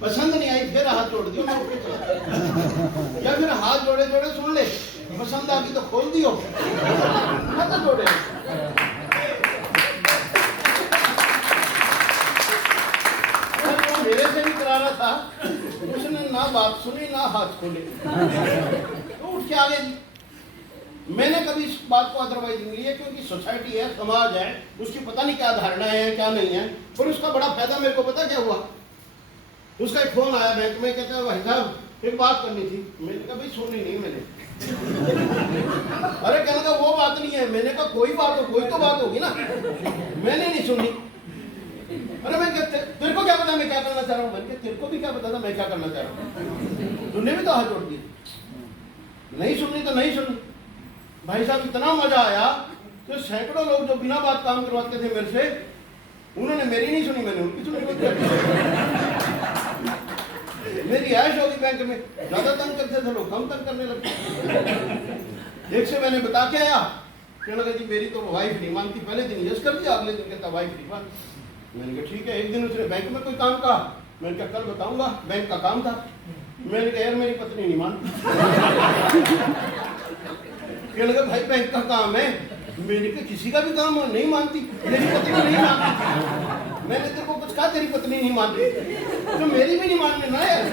पसंद नहीं आई फिर हाथ जोड़ दियो, मैं उठ के चला। या फिर हाथ जोड़े जोड़े सुन ले, पसंद आ गई तो खोल दियो, हाथ जोड़े। मेरे से भी करारा था, उसने ना बात सुनी ना हाथ खोले, तो उठ के आ गए जी। मैंने कभी इस बात को अदरवाइज नहीं लिया, क्योंकि सोसाइटी है, समाज है, उसकी पता नहीं क्या धारणाएं हैं क्या नहीं है। पर उसका बड़ा फायदा मेरे को पता क्या हुआ, उसका एक फोन आया बैंक में, कहता है भाई साहब एक बात करनी थी। मैंने कहा भाई सुनी नहीं मैंने। अरे कहने का वो बात नहीं है। मैंने कहा कोई बात हो, कोई तो बात होगी ना, मैंने नहीं सुनी। अरे मैं कहते तेरे को क्या पता मैं क्या करना चाह रहा हूँ? मैंने तेरे को भी क्या पता था मैं क्या करना चाह रहा हूँ? तुमने भी तो हाथ जोड़ दिए, नहीं सुननी तो नहीं सुननी। भाई साहब इतना मजा आया कि सैकड़ों लोग जो बिना बात काम करवाते थे मेरे से, उन्होंने मेरी नहीं सुनी, मैंने उनकी सुनी। मेरी ऐश होगी बैंक में, ज्यादा तंग करते थे लोग, कम तंग करने लगे। एक से मैंने बता के आया, कहने लगा जी मेरी तो वाइफ नहीं मानती। पहले दिन यस कर दिया, अगले दिन कहता वाइफ नहीं मानती। मैंने कहा ठीक है। एक दिन उसने बैंक में कोई काम कहा, मैंने कहा कल बताऊंगा, बैंक का काम था। मैंने कहा यार मेरी पत्नी नहीं मानती। कहने लगा भाई बैंक का काम है। मैंने कहा किसी का भी काम हो नहीं मानती, मेरी पत्नी नहीं मानती। मैंने तेरे को कुछ कहा तेरी पत्नी नहीं मानती, तो मेरी भी नहीं मानने ना यार।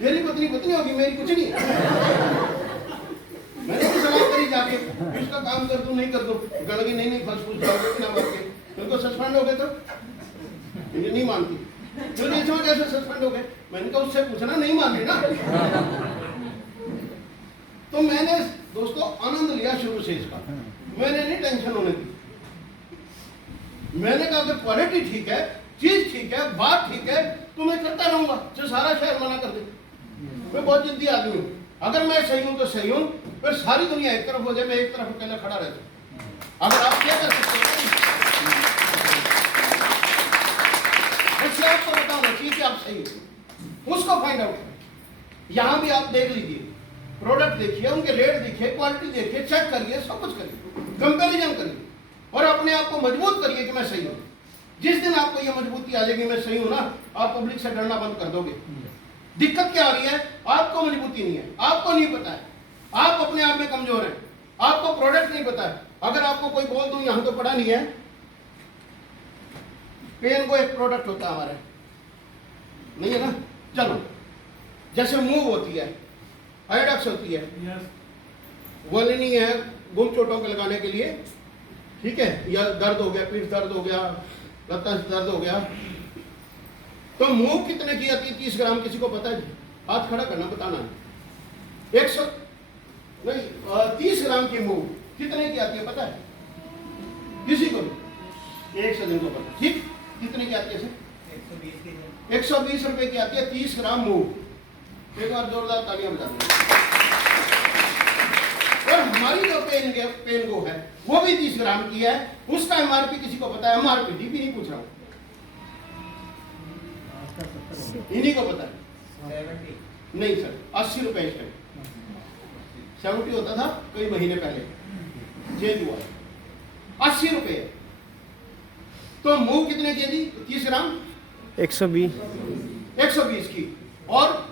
तेरी पत्नी पत्नी होगी, मेरी कुछ नहीं। मैंने तो सलाह करी जाके, इसका काम कर दूं नहीं कर दूं। कहने लगी नहीं फंस फूस जाओगे बिना बात के, उनको सस्पेंड हो गए तो ये नहीं मानती। तो इसमें कैसे सस्पेंड हो गए? मैंने कहा उससे पूछना, नहीं मान रही ना। तो मैंने दोस्तों आनंद लिया शुरू से इसका, मैंने नहीं टेंशन होने दी। मैंने कहा अगर क्वालिटी ठीक है, चीज ठीक है, बात ठीक है, तो मैं करता रहूंगा, जो सारा शहर मना कर दे। मैं बहुत जिद्दी आदमी हूँ, अगर मैं सही हूं तो सही हूं, फिर सारी दुनिया एक तरफ हो जाए, मैं एक तरफ अकेला खड़ा रहता। अगर आप क्या कर सकते हैं, आपको बताना चाहिए कि आप सही हो, उसको फाइंड आउट। यहां भी आप देख लीजिए, प्रोडक्ट देखिए, उनके रेट देखिए, क्वालिटी देखिए, चेक करिए, सब कुछ करिए, कंपैरिजन करिए, और अपने आप को मजबूत करिए कि मैं सही हूं। जिस दिन आपको यह मजबूती आ जाएगी मैं सही हूं ना, आप पब्लिक से डरना बंद कर दोगे। दिक्कत क्या आ रही है? आपको मजबूती नहीं है, आपको नहीं पता है, आप अपने आप में कमजोर हैं, आपको प्रोडक्ट नहीं पता है। अगर आपको कोई बोल दूं यहां तो पढ़ा नहीं है, पेन को एक प्रोडक्ट होता है हमारे, नहीं है ना? चलो, जैसे मूव होती है, आयोडेक्स होती है, वोलिनी है गुम चोटों के लगाने के लिए, ठीक है, या दर्द हो गया, पीठ दर्द हो गया, लत्ता दर्द हो गया, तो मूव कितने की आती है? 30 ग्राम। किसी को पता है? हाथ खड़ा करना, बताना। 100 नहीं 30 ग्राम की मूव कितने की आती है पता है? किसी को नहीं? एक सज्जन को पता। ठीक, कितने की आती है? 120 रुपए की आती है 30 ग्राम मूव। एक बार जोरदार तालियां बजा दें। और हमारी जो पेन गो है वो भी 30 ग्राम की है। उसका एमआरपी किसी को पता है? एमआरपी डीपी नहीं पूछ रहा हूं, इन्हीं को पता है। नहीं सर, 80 रुपए इस टाइम। 70 होता था कई महीने पहले, चेंज हुआ, 80 रुपए। तो मूव कितने की है जी? 30 ग्राम 120 की। और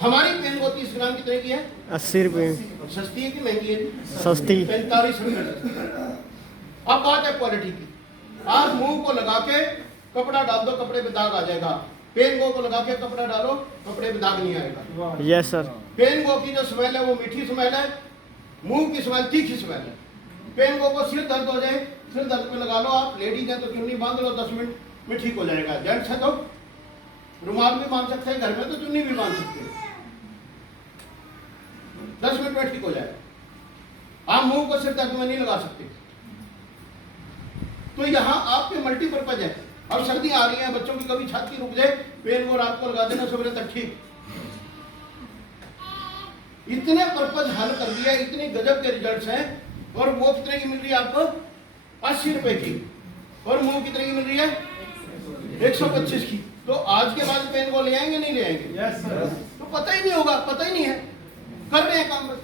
हमारी पेन को 30 ग्राम कितने की है? 80 रुपए। सस्ती है कि महंगी है? सस्ती। 45 रुपए सस्ती। अब बात है क्वालिटी की। आप मुंह को लगा के कपड़ा डाल दो, कपड़े पे दाग आ जाएगा। पेन गो को लगा के कपड़ा डालो, कपड़े पे दाग नहीं आएगा। Yes sir. पेन गो की जो स्मेल है वो मीठी स्मेल है, मुंह की स्मेल तीखी स्मेल है। पेन गो को सिर दर्द हो जाए, सिर दर्द पे लगा लो आप। लेडीज है तो चुन्नी बांध लो, 10 मिनट में ठीक हो जाएगा। जेंट्स है तो रुमाल भी बांध सकते हैं, घर में तो चुन्नी भी बांध सकते हैं, 10 मिनट में ठीक हो जाएगा। आप मुंह को सिर दर्द में नहीं लगा सकते। तो यहाँ आपके मल्टीपर्पज है। अब सर्दी आ रही है, बच्चों की कभी छाती रुक जाए, पेन को रात को लगा देना, सवेरे तक ठीक। इतने पर्पज हल कर दिया, इतनी गजब के रिजल्ट्स हैं। और वो कितने की मिल रही है आपको? 80 रुपए की। और मुंह कितने की मिल रही है? 125 की। तो आज के बाद पेन को ले आएंगे नहीं ले आएंगे? Yes sir. तो पता ही नहीं होगा, पता ही नहीं है, कर रहे हैं काम बस।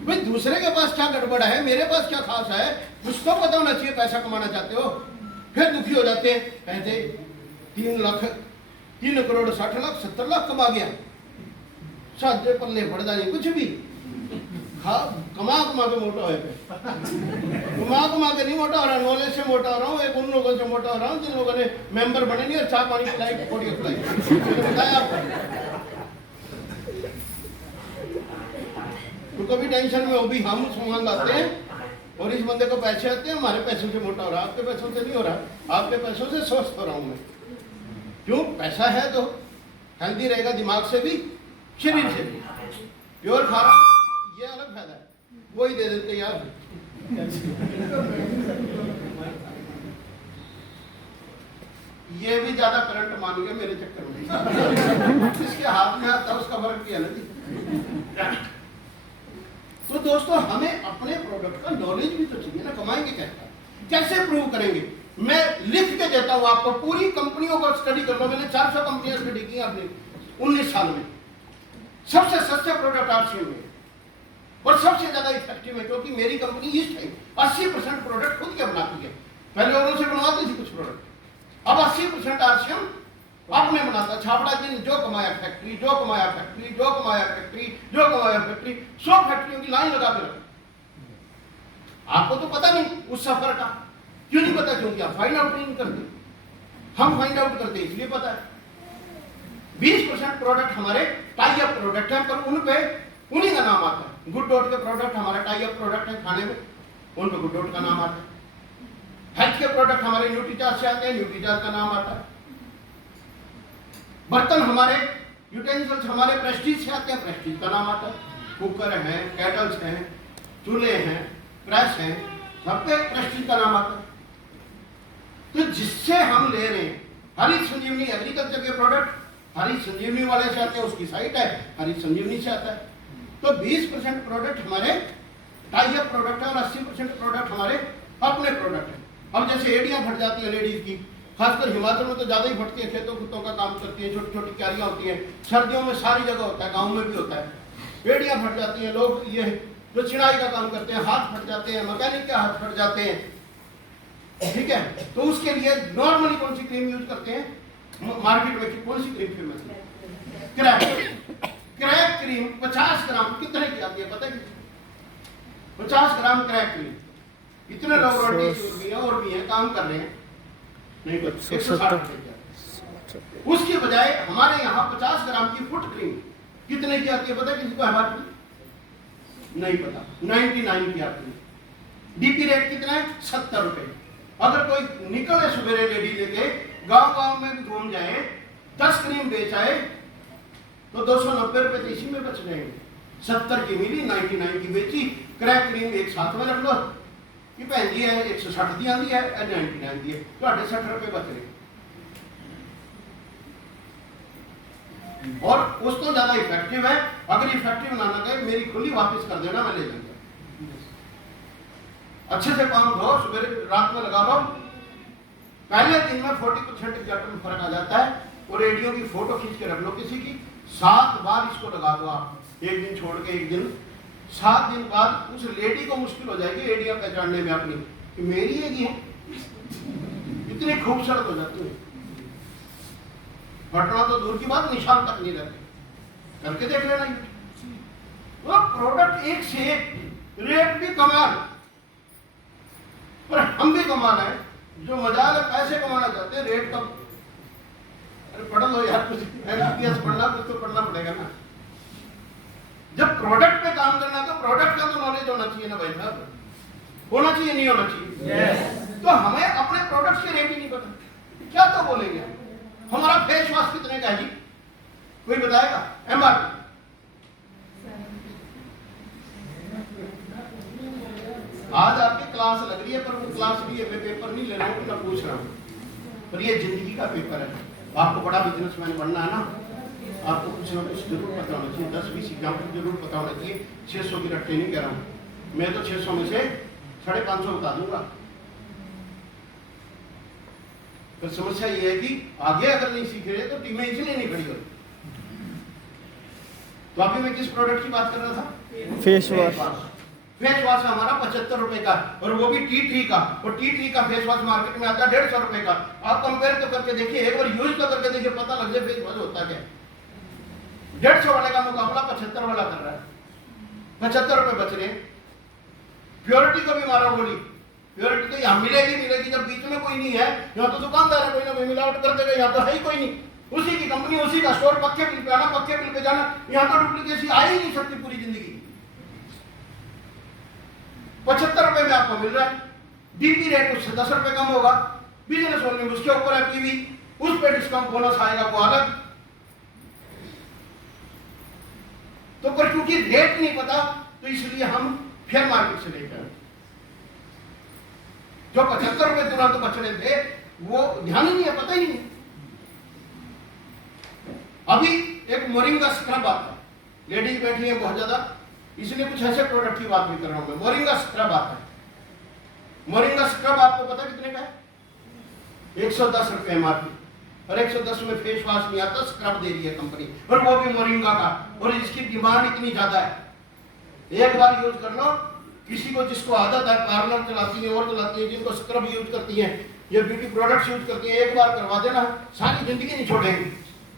भाई दूसरे के पास क्या गड़बड़ है, मेरे पास क्या खास है, उसको पता होना चाहिए। पैसा कमाना चाहते हो, फिर दुखी हो जाते हैं, कहते 3 करोड़ 60 लाख 70 लाख कमा गया, सादे पल्ले पड़ता नहीं कुछ भी। कमा के मोटा हो, कमा के नहीं मोटा हो रहा, नॉलेज से मोटा हो रहा हूँ। एक उन लोगों से मोटा हो रहा हूँ जिन लोगों ने मेंबर बने नहीं और चाय पानी पिलाई, पकौड़ी खिलाई। बताया आपको। तो कभी टेंशन में हो भी हम सामान लाते हैं और इस बंदे को पैसे आते हैं, हमारे पैसों से मोटा हो रहा, आपके पैसों से नहीं हो रहा, आपके पैसों से स्वस्थ हो रहा हूं मैं। क्यों? पैसा है तो हेल्दी रहेगा, दिमाग से भी शरीर से भी। प्योर खा रहा, ये अलग फायदा है, वही दे देते यार। ये भी ज्यादा करंट मान गया मेरे चक्कर में। जिसके हाथ में आता है उसका फर्क किया ना जी। तो दोस्तों हमें अपने प्रोडक्ट का नॉलेज भी तो चाहिए ना, कमाएंगे कैसे प्रूव करेंगे? मैं लिख के देता हूं आपको, पूरी कंपनियों को स्टडी कर लो। मैंने 400 कंपनियां स्टडी की अपने 19 साल में। सबसे सस्ते प्रोडक्ट आरसीएम में और सबसे ज्यादा इफेक्टिव है, क्योंकि मेरी कंपनी इस टाइम 80% प्रोडक्ट खुद के बनाती है। पहले और उनसे बनवाती थी कुछ प्रोडक्ट, अब 80% आरसीएम अब मैं बनाता। छापड़ा जी ने जो कमाया फैक्ट्री, जो कमाया फैक्ट्री, जो कमाया फैक्ट्री, जो कमाया फैक्ट्री, 100 फैक्ट्रियों की लाइन लगा के रखा। आपको तो पता नहीं उस सफर का। क्यों नहीं पता? क्योंकि आप फाइंड आउट नहीं करते। हम फाइंड आउट करते इसलिए पता है। 20% प्रोडक्ट हमारे टाई अप प्रोडक्ट है, पर उन पे उन्हीं का नाम आता है। गुड डॉट के प्रोडक्ट हमारा टाई अप प्रोडक्ट है, खाने में उन पे गुड डॉट का नाम आता है। हेल्थ के प्रोडक्ट हमारे न्यूट्रीचार्ज से आते हैं, न्यूट्रीचार्ज का नाम आता है। बर्तन हमारे यूटेंसिल्स हमारे प्रेस्टीज से आते हैं, प्रेस्टीज का नाम आता है। कुकर हैं, केटल्स हैं, चूल्हे हैं, प्रेस हैं, सब पे प्रेस्टीज का नाम आता है। तो जिससे हम ले रहे हैं हरी संजीवनी एग्रीकल्चर के प्रोडक्ट, हरी संजीवनी वाले से आते हैं, उसकी साइट है, हरी संजीवनी से आता है। तो 20% प्रोडक्ट हमारे टाई अप प्रोडक्ट है और 80% प्रोडक्ट हमारे अपने प्रोडक्ट है। अब जैसे एड़ियां फट जाती है लेडीज की, खासकर हिमाचल में तो ज्यादा ही फटती है, खेतों खुतों का काम करती है, छोटी छोटी क्यारियां होती हैं। सर्दियों में सारी जगह होता है, गाँव में भी होता है। एड़ियां फट जाती हैं, लोग ये जो चिड़ाई का काम करते हैं हाथ फट जाते हैं, मैकेनिक के हाथ फट जाते हैं, ठीक है। तो उसके लिए नॉर्मली कौन सी क्रीम यूज करते हैं? मार्केट में कौन सी क्रीम फेमस है? क्रैक क्रीम 50 ग्राम कितने की आती है पता है? 50 ग्राम क्रैक क्रीम। इतने लोग रोटी और भी हैं, काम कर रहे हैं, नहीं 160 रुपए। उसकी बजाय हमारे यहाँ 50 ग्राम की फुट क्रीम कितने की आती है पता है किसी को? हमारे नहीं पता, 99 की आती है। डीपी रेट कितना है? 70 रुपए। अगर कोई निकले सवेरे लेडी लेके गांव गांव में भी घूम जाए, 10 क्रीम बेच आए तो 290 रुपए तो इसी में बच जाएंगे। 70 की मिली, 99 की बेची, क्रैक क्रीम एक साथ में रख लो कि भैन जी है 160 दी आती है, 99 दी है, तो 60 रुपए बच रहे। और उस तो ज्यादा इफेक्टिव है। अगर इफेक्टिव ना लगे मेरी खुली वापस कर देना, मैं ले लूंगा। अच्छे से काम धो, सवेरे रात में लगा लो, पहले दिन में 40% रिजल्ट में फर्क आ जाता है। और रेडियो की फोटो खींच के रख लो किसी की, 7 बार इसको लगा दो आप, एक दिन छोड़ के एक दिन। 7 दिन बाद उस लेडी को मुश्किल हो जाएगी रेडियो पहचानने में अपनी कि मेरी एक ही है, इतनी खूबसूरत हो जाती है। घटना तो दूर की बात, निशान तक नहीं रहते। करके देख लेना। वो प्रोडक्ट एक से एक, रेट भी कमाल, पर हम भी कमाना है। जो मजाल है पैसे कमाना चाहते हैं, रेट कम। अरे पढ़ लो यार, कुछ इतिहास पढ़ना, कुछ तो पढ़ना पड़ेगा ना। जब प्रोडक्ट पे काम करना तो प्रोडक्ट का तो नॉलेज होना चाहिए ना भाई साहब, होना चाहिए नहीं होना चाहिए? yes. तो हमें अपने प्रोडक्ट के रेट ही नहीं पता, क्या तो बोलेंगे? हमारा फेस वॉश कितने का है जी, कोई बताएगा? एमआरपी आज आपकी क्लास लग रही है, पर वो क्लास भी है, मैं पेपर नहीं ले रहा हूँ, मैं पूछ रहा हूँ। पर ये जिंदगी का पेपर है। आपको बड़ा बिजनेसमैन बनना है ना, आपको कुछ ना कुछ जरूर पता होना चाहिए, 10-20 एग्जाम्पल जरूर पता होना चाहिए। 600 की रट्टे नहीं कह रहा हूँ मैं, तो 600 में से 550 बता दूंगा। पर समस्या ये है कि आगे अगर नहीं सीख रहे तो टीमें इसलिए नहीं खड़ी होती। तो अभी मैं किस प्रोडक्ट की बात कर रहा था? Face wash. फेस वॉश हमारा 75 रुपए का, और वो भी टी ट्री का। और टी ट्री का फेस वॉश मार्केट में आता है 150 रुपए का। आप कंपेयर तो करके देखिए, एक बार यूज तो करके देखिए, पता लग जाए फेस वॉश होता क्या। 150 वाले का मुकाबला 75 वाला कर रहा है, 75 रुपए बच रहे। प्योरिटी को भी मारा गोली, प्योरिटी तो यहाँ मिलेगी जब बीच में कोई नहीं है। यहाँ तो दुकानदार है, कोई ना कोई मिलावट कर देगा, यहाँ तो है ही कोई नहीं। उसी की कंपनी, उसी का स्टोर, पक्के बिल पे आना, पक्के बिल पे जाना। यहाँ तो डुप्लीकेसी आ ही नहीं सकती पूरी जिंदगी। 75 रुपए में आपको मिल रहा है। डीपी रेट उससे 10 रुपए कम होगा। बिजनेस वॉल्यूम उसके ऊपर है, पीवी उस पर डिस्काउंट बोनस आएगा, वो अलग। तो पर क्योंकि रेट नहीं पता तो इसलिए हम फेयर मार्केट से लेकर जो 75 रुपए तुरंत बच रहे थे वो ध्यान ही नहीं है, पता ही नहीं है। अभी एक मोरिंगा स्क्रब आता है, लेडीज बैठी है बहुत ज्यादा, इसलिए कुछ ऐसे प्रोडक्ट की बात नहीं कर रहा हूं मैं। मोरिंगा स्क्रब आता है। मोरिंगा स्क्रब आपको पता कितने का है? 110 रुपए एमआरपी। और 110 में फेस वॉश नहीं आता, स्क्रब दे रही है कंपनी, और वो भी मोरिंगा का। और इसकी डिमांड इतनी ज्यादा है, एक बार यूज कर लो। किसी को जिसको आदत है, पार्लर चलाती है और चलाती है, जिनको स्क्रब यूज करती है, ये ब्यूटी प्रोडक्ट्स यूज करती है, एक बार करवा देना, सारी जिंदगी नहीं छोड़ेंगे।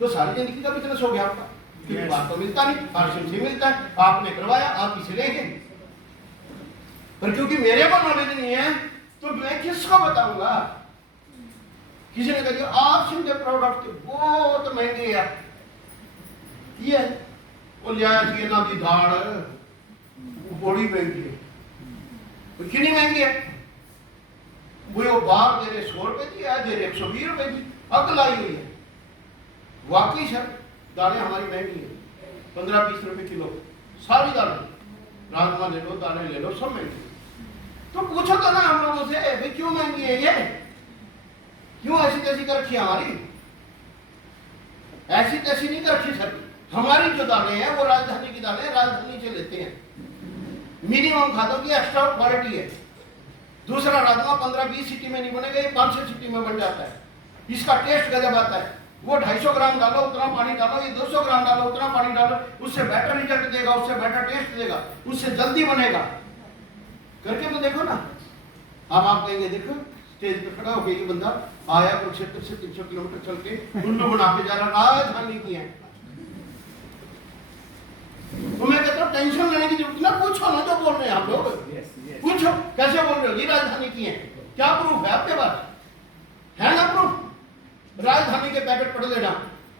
तो सारी जिंदगी का बिजनेस हो गया आपका। क्योंकि बात तो मिलता नहीं, पार्सल से मिलता है, आपने करवाया, आप इसे लेंगे। पर क्योंकि मेरे को नॉलेज नहीं है तो मैं किसको बताऊंगा? किसी ने कहा आप सिंधे प्रोडक्ट बहुत महंगे है, ये वो लिया ना की दाड़ बड़ी महंगी है। तो कितनी महंगी है? वो बाहर दे रहे 100 रुपए की, दे रहे 120 रुपए की, अग लाई हुई है। वाकई सर दालें हमारी महंगी है, 15-20 रुपए किलो सारी दालें। राजमा ले लो, दालें ले लो, सब महंगी। तो पूछो तो ना हम लोगों से, भाई क्यों महंगी है ये, क्यों ऐसी तैसी कर रखी है हमारी? ऐसी तैसी नहीं कर रखी सर। हमारी जो दालें हैं वो राजधानी की दालें, राजधानी से लेते हैं। मिनिमम खादों की एक्स्ट्रा क्वालिटी है। दूसरा राजमा 15-20 सिटी में नहीं बनेगा, ये 500 सिटी में बन जाता है। इसका टेस्ट गजब आता है। वो 250 ग्राम डालो उतना पानी डालो, ये 200 ग्राम डालो उतना पानी डालो, उससे बेटर रिजल्ट देगा, उससे बेटर टेस्ट देगा, उससे जल्दी बनेगा। करके तो देखो ना। अब आप कहेंगे देखो स्टेज पे खड़ा होकर ये बंदा आया कुरुक्षेत्र से 300 किलोमीटर चल के उल्लू बना के जा रहा, राजधानी की है। तो मैं कहता हूँ टेंशन लेने की जरूरत ना, पूछो ना जो बोल रहे हैं आप लोग। पूछो कैसे बोल रहे हो, ये राजधानी की है, क्या प्रूफ है आपके पास? है ना प्रूफ? राजधानी के पैकेट पढ़ लेना,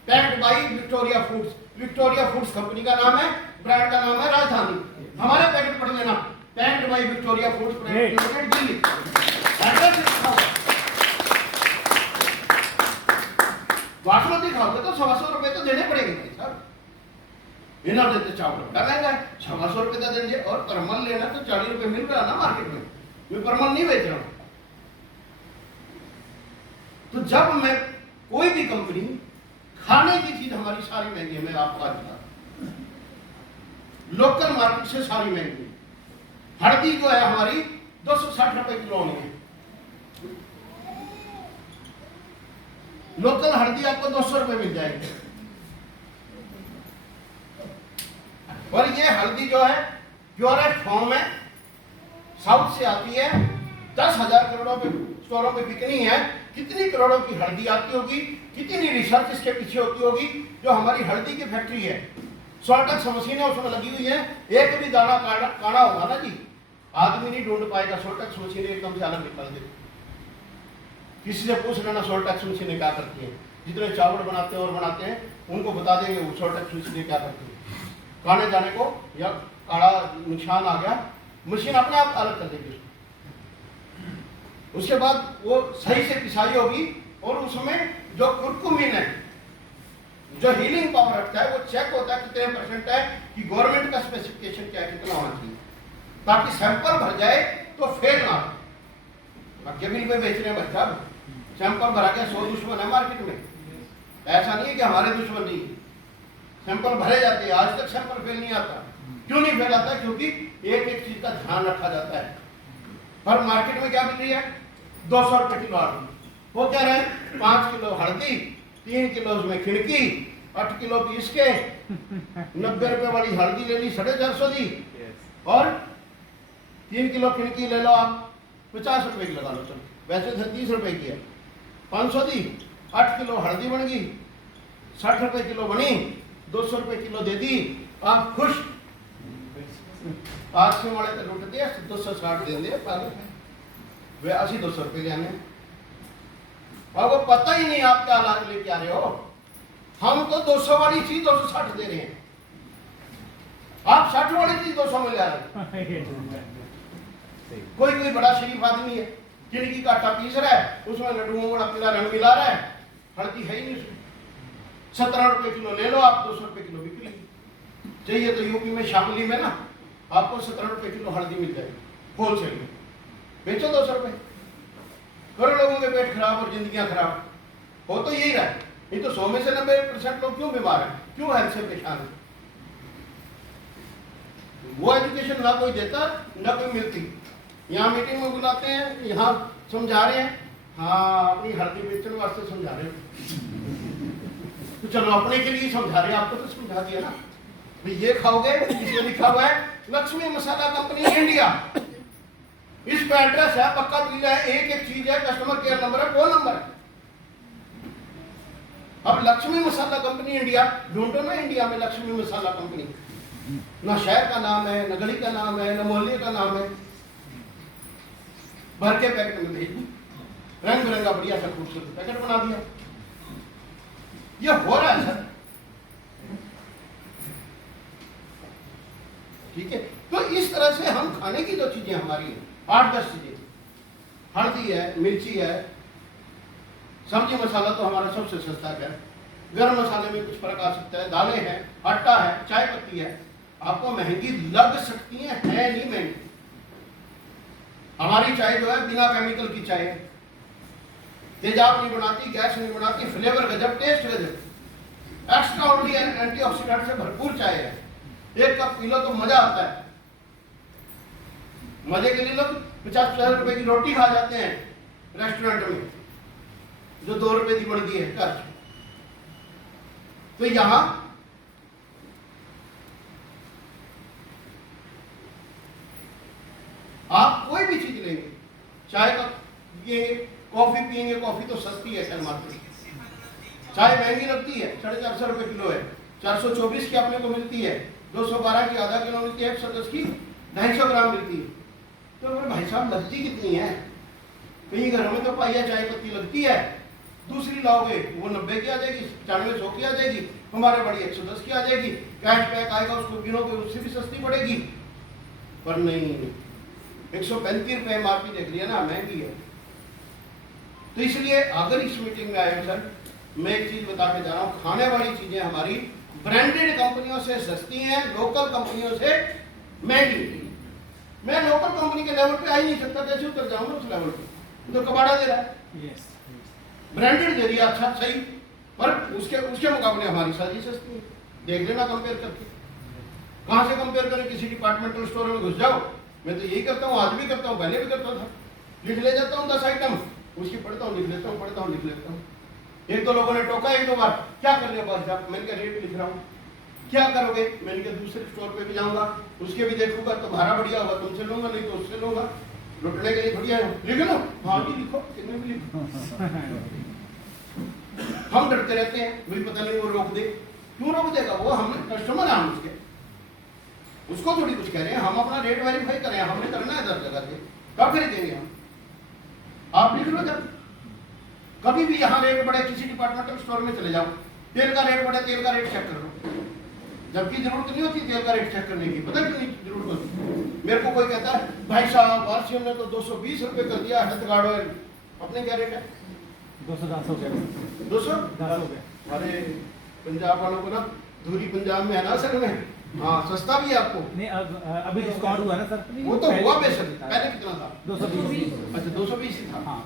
packed by Victoria foods. Victoria foods company का नाम है, ब्रांड का नाम है राजधानी। हमारे पैकेट पढ़ लेना, packed by Victoria Foods private limited Delhi, address लिखा हुआ। बासमती खाओगे तो 125 रुपए तो देने पड़ेंगे भाई साहब। बिना देते चावल बड़ा महंगा है, 125 रुपए तो देंगे। और परमल लेना तो 40 रुपए मिल रहा है ना मार्केट में, मैं परमल नहीं बेच रहा हूं। तो जब मैं कोई भी कंपनी, खाने की चीज हमारी सारी महंगी है, मैं आपको आज बता, लोकल मार्केट से सारी महंगी। हल्दी जो है हमारी 260 रुपए किलो होनी है, लोकल हल्दी आपको 200 रुपए मिल जाएगी। और ये हल्दी जो है प्योरेस्ट फॉर्म है, साउथ से आती है, 10,000 करोड़ों पे स्टोरों पे बिकनी है। कितनी करोड़ों की हल्दी आती होगी, कितनी रिसर्च इसके पीछे होती होगी। जो हमारी हल्दी की फैक्ट्री है, सोल्टेक्स मशीनें उसमें लगी हुई है, एक भी दाना काढ़ा होगा ना जी, आदमी नहीं ढूंढ पाएगा। सोल्टेक्स मशीनें एकदम से अलग निकल देती। किसी से पूछ लेना सोल्टेक्स मशीनें क्या करती है, जितने चावल बनाते हैं और बनाते हैं उनको बता देंगे वो सोल्टेक्स मशीनें क्या करती है। काढ़े जाने को या काढ़ा निशान आ गया, मशीन अपने आप अलग कर देगी। उसके बाद वो सही से पिसाई होगी और उसमें जो कुरकुमिन है, जो हीलिंग पावर रखता है, वो चेक होता है कितने परसेंट है, कि गवर्नमेंट का स्पेसिफिकेशन क्या है, कितना होना चाहिए, ताकि सैंपल भर जाए तो फेल ना हो। केबिल पे बेच रहे हैं भाई साहब, सैंपल भरा के 100 दुश्मन है मार्केट में। ऐसा नहीं है कि हमारे दुश्मन नहीं, सैंपल भरे जाते हैं, आज तक सैंपल फेल नहीं आता। क्यों नहीं फेल आता? क्योंकि एक एक चीज का ध्यान रखा जाता है। पर मार्केट में क्या मिल रही है? 200 रुपए किलो हल्दी। वो कह रहे हैं 5 किलो हल्दी, 3 किलो उसमें खिड़की, 8 किलो पीस के 90 रुपए वाली हल्दी ले ली, 450 दी, और 3 किलो खिड़की ले लो आप, 50 रुपए की लगा लो, चलो वैसे तो 30 रुपए की है, 500 दी, 8 किलो हल्दी बन गई, 60 रुपए किलो बनी, 200 रुपए किलो दे दी, आप खुश। आज से वाले तो लुट दिया, 260 दे दिए, वे 80-200 रुपए लेने, और वो पता ही नहीं आप क्या लाख लेके आ रहे हो। हम तो 200 वाली चीज 260 दे रहे हैं, आप 60 वाली चीज 200 में ले आ रहे हैं। कोई बड़ा शरीफ आदमी है, खिड़की का आटा पीस रहा है, उसमें लड्डुओं वाला पीला रंग मिला रहा है, हल्दी है ही नहीं उसमें। 17 रुपए किलो ले लो आप, 200 रुपए किलो बिक लेगी। चाहिए तो यूपी में शामली में ना आपको 17 रुपए किलो हल्दी मिल जाएगी होलसेल में, बेचो 200 रुपए, करो लोगों के पेट खराब और जिंदगियां खराब। हो तो यही रहा है, नहीं तो 100 में से 90% लोग क्यों बीमार हैं, क्यों हेल्थ से परेशान है? वो एजुकेशन ना कोई देता ना कोई मिलती। यहाँ मीटिंग में बुलाते हैं, यहाँ समझा रहे हैं, हाँ अपनी हल्दी बेचने वास्ते समझा रहे हैं, तो चलो अपने के लिए समझा रहे हैं, आपको तो समझा दिया ना। ये खाओगे, इसमें लिखा हुआ है लक्ष्मी मसाला कंपनी इंडिया, इस पे एड्रेस है, पक्का बिल है, एक एक चीज है, कस्टमर केयर नंबर है, फोन नंबर है। अब लक्ष्मी मसाला कंपनी इंडिया ढूंढो ना, इंडिया में लक्ष्मी मसाला कंपनी, ना शहर का नाम है, ना गली का नाम है, ना मोहल्ले का नाम है, भर के पैकेट में भेज दी, रंग बिरंगा बढ़िया सा खूबसूरत पैकेट बना दिया। ये हो रहा है सर, ठीक है। तो इस तरह से हम खाने की जो चीजें हमारी है, 8-10 चीजें, हल्दी है, मिर्ची है, सब्जी मसाला तो हमारा सबसे सस्ता है, गरम मसाले में कुछ फर्क आ सकता है, दालें हैं, आटा है, चाय पत्ती है, आपको महंगी लग सकती है नहीं महंगी। हमारी चाय जो है बिना केमिकल की चाय है, तेजाब नहीं बनाती, गैस नहीं बनाती, फ्लेवर गजब, टेस्ट गजब, एक्स्ट्रा ऑर्डिनरी एंटीऑक्सीडेंट से भरपूर चाय है। एक कप पी लो तो मजा आता है। मजे के लिए लोग 50-50 रुपए की रोटी खा जाते हैं रेस्टोरेंट में, जो 2 रुपए की बनती है खर्च। तो यहां आप कोई भी चीज लेंगे, चाय का पिएंगे, कॉफी पिएंगे, कॉफी तो सस्ती है सर मार्केट, चाय महंगी लगती है, 450 रुपए किलो है, 424 की अपने को मिलती है, 212 की आधा किलो मिलती है, 110 की 250 ग्राम मिलती है। तो अगर भाई साहब लगती कितनी है? कई घरों में तो पाइया चाय पत्ती लगती है, दूसरी लाओगे वो 90 की आ जाएगी, 95-100 की आ जाएगी, हमारे बड़ी 110 की आ जाएगी, कैश बैक आएगा उसको गिनोगे उससे भी सस्ती पड़ेगी। पर नहीं, 135 रुपये MRP देख लिया ना, महंगी है। तो इसलिए अगर इस मीटिंग में आए हो सर, मैं एक चीज बता के जा रहा हूँ, खाने वाली चीजें हमारी ब्रांडेड कंपनियों से सस्ती हैं, लोकल कंपनियों से महंगी। मैं लोकल कंपनी के लेवल पे आ ही नहीं सकता, कैसे उतर जाऊंगा उस लेवल पे? तो कबाड़ा दे रहा है, ब्रांडेड दे दिया, अच्छा सही, पर उसके मुकाबले हमारी सारी सस्ती है। देख लेना कंपेयर करके, कहाँ से कंपेयर करें? किसी डिपार्टमेंटल स्टोर में घुस जाओ, मैं तो यही करता हूँ, आज भी करता हूँ, पहले भी करता था, लिख ले जाता हूँ 10 आइटम, उसकी पढ़ता हूँ, लिख लेता हूँ, पढ़ता हूँ, लिख लेता हूँ। एक दो लोगों ने टोका एक दो बार, क्या कर लिया भाई साहब? मैंने कहा रेट लिख रहा हूँ। क्या करोगे? मैंने कहा दूसरे स्टोर पे भी जाऊंगा, उसके भी देखूंगा, तुम्हारा बढ़िया होगा तुमसे लूंगा, नहीं तो उससे लूंगा, लुटने के लिए बढ़िया है, लिख लो। हाँ जी लिखो, कितने भी लिखो। हम डरते रहते हैं, भाई पता नहीं वो रोक दे। क्यों रोक देगा? वो हमने कस्टमर है, हम उसको थोड़ी कुछ कह रहे हैं, हम अपना रेट वेरीफाई करें, हमने करना है 10 जगह से, कब खरीदेंगे हम? आप लिख लो। जब कभी भी यहाँ रेट बढ़े, किसी डिपार्टमेंटल स्टोर में चले जाओ, तेल का रेट बढ़े, तेल का रेट चेक कर लो, जबकि जरूरत नहीं होती तेल का रेट चेक करने की। पता क्यों नहीं जरूरत होती? मेरे को कोई कहता है भाई साहब आरसीएम ने तो 220 रुपये कर दिया हेल्थ गार्ड ऑयल, अपने क्या रेट है? 210 हो गया। 210 हो गया। अरे पंजाब वालों को ना, धूरी पंजाब में है ना सर में, हाँ सस्ता भी है आपको। नहीं अभी डिस्काउंट हुआ ना सर, वो तो हुआ बेशक, पहले कितना था? 220। अच्छा 220 ही था। हाँ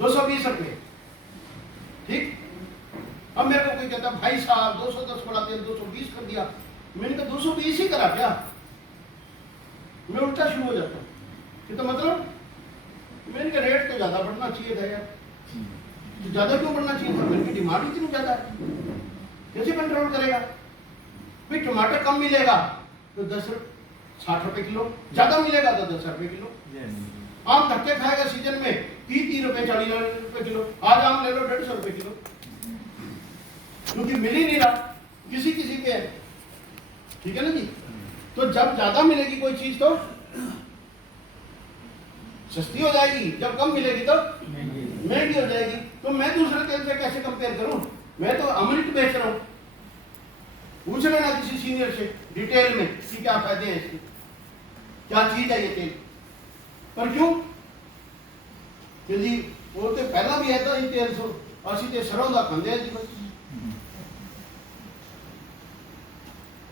220 रुपये, ठीक। अब मेरे को कोई कहता भाई साहब 210 बड़ा तेल 220 कर दिया, मैंने कहा 220 ही करा क्या? मैं उल्टा शुरू हो जाता हूँ, तो मतलब मैंने कहा रेट तो ज्यादा बढ़ना चाहिए था यार, तो ज्यादा क्यों बढ़ना चाहिए था? मेरी डिमांड इतनी ज्यादा है, कैसे कंट्रोल करेगा? भाई टमाटर कम मिलेगा तो 60 रुपए किलो, ज्यादा मिलेगा तो 10 रुपए किलो। आम धक्के खाएगा सीजन में 30 रुपए 40 रुपए किलो, आज आम ले लो 150 रुपए किलो, क्योंकि मिल ही नहीं रहा, किसी किसी के, ठीक है ना जी। तो जब ज्यादा मिलेगी कोई चीज तो सस्ती हो जाएगी, जब कम मिलेगी तो महंगी हो जाएगी। तो मैं दूसरे तेल से कैसे कंपेयर करूं? मैं तो अमृत बेच रहा हूं। पूछ लेना किसी सीनियर से डिटेल में कि क्या फायदे हैं इसके, क्या चीज है ये तेल। पर क्यों? क्योंकि वो तो पहला भी है तो ये तेल सो असि ते सरों दा खांदे जी बस।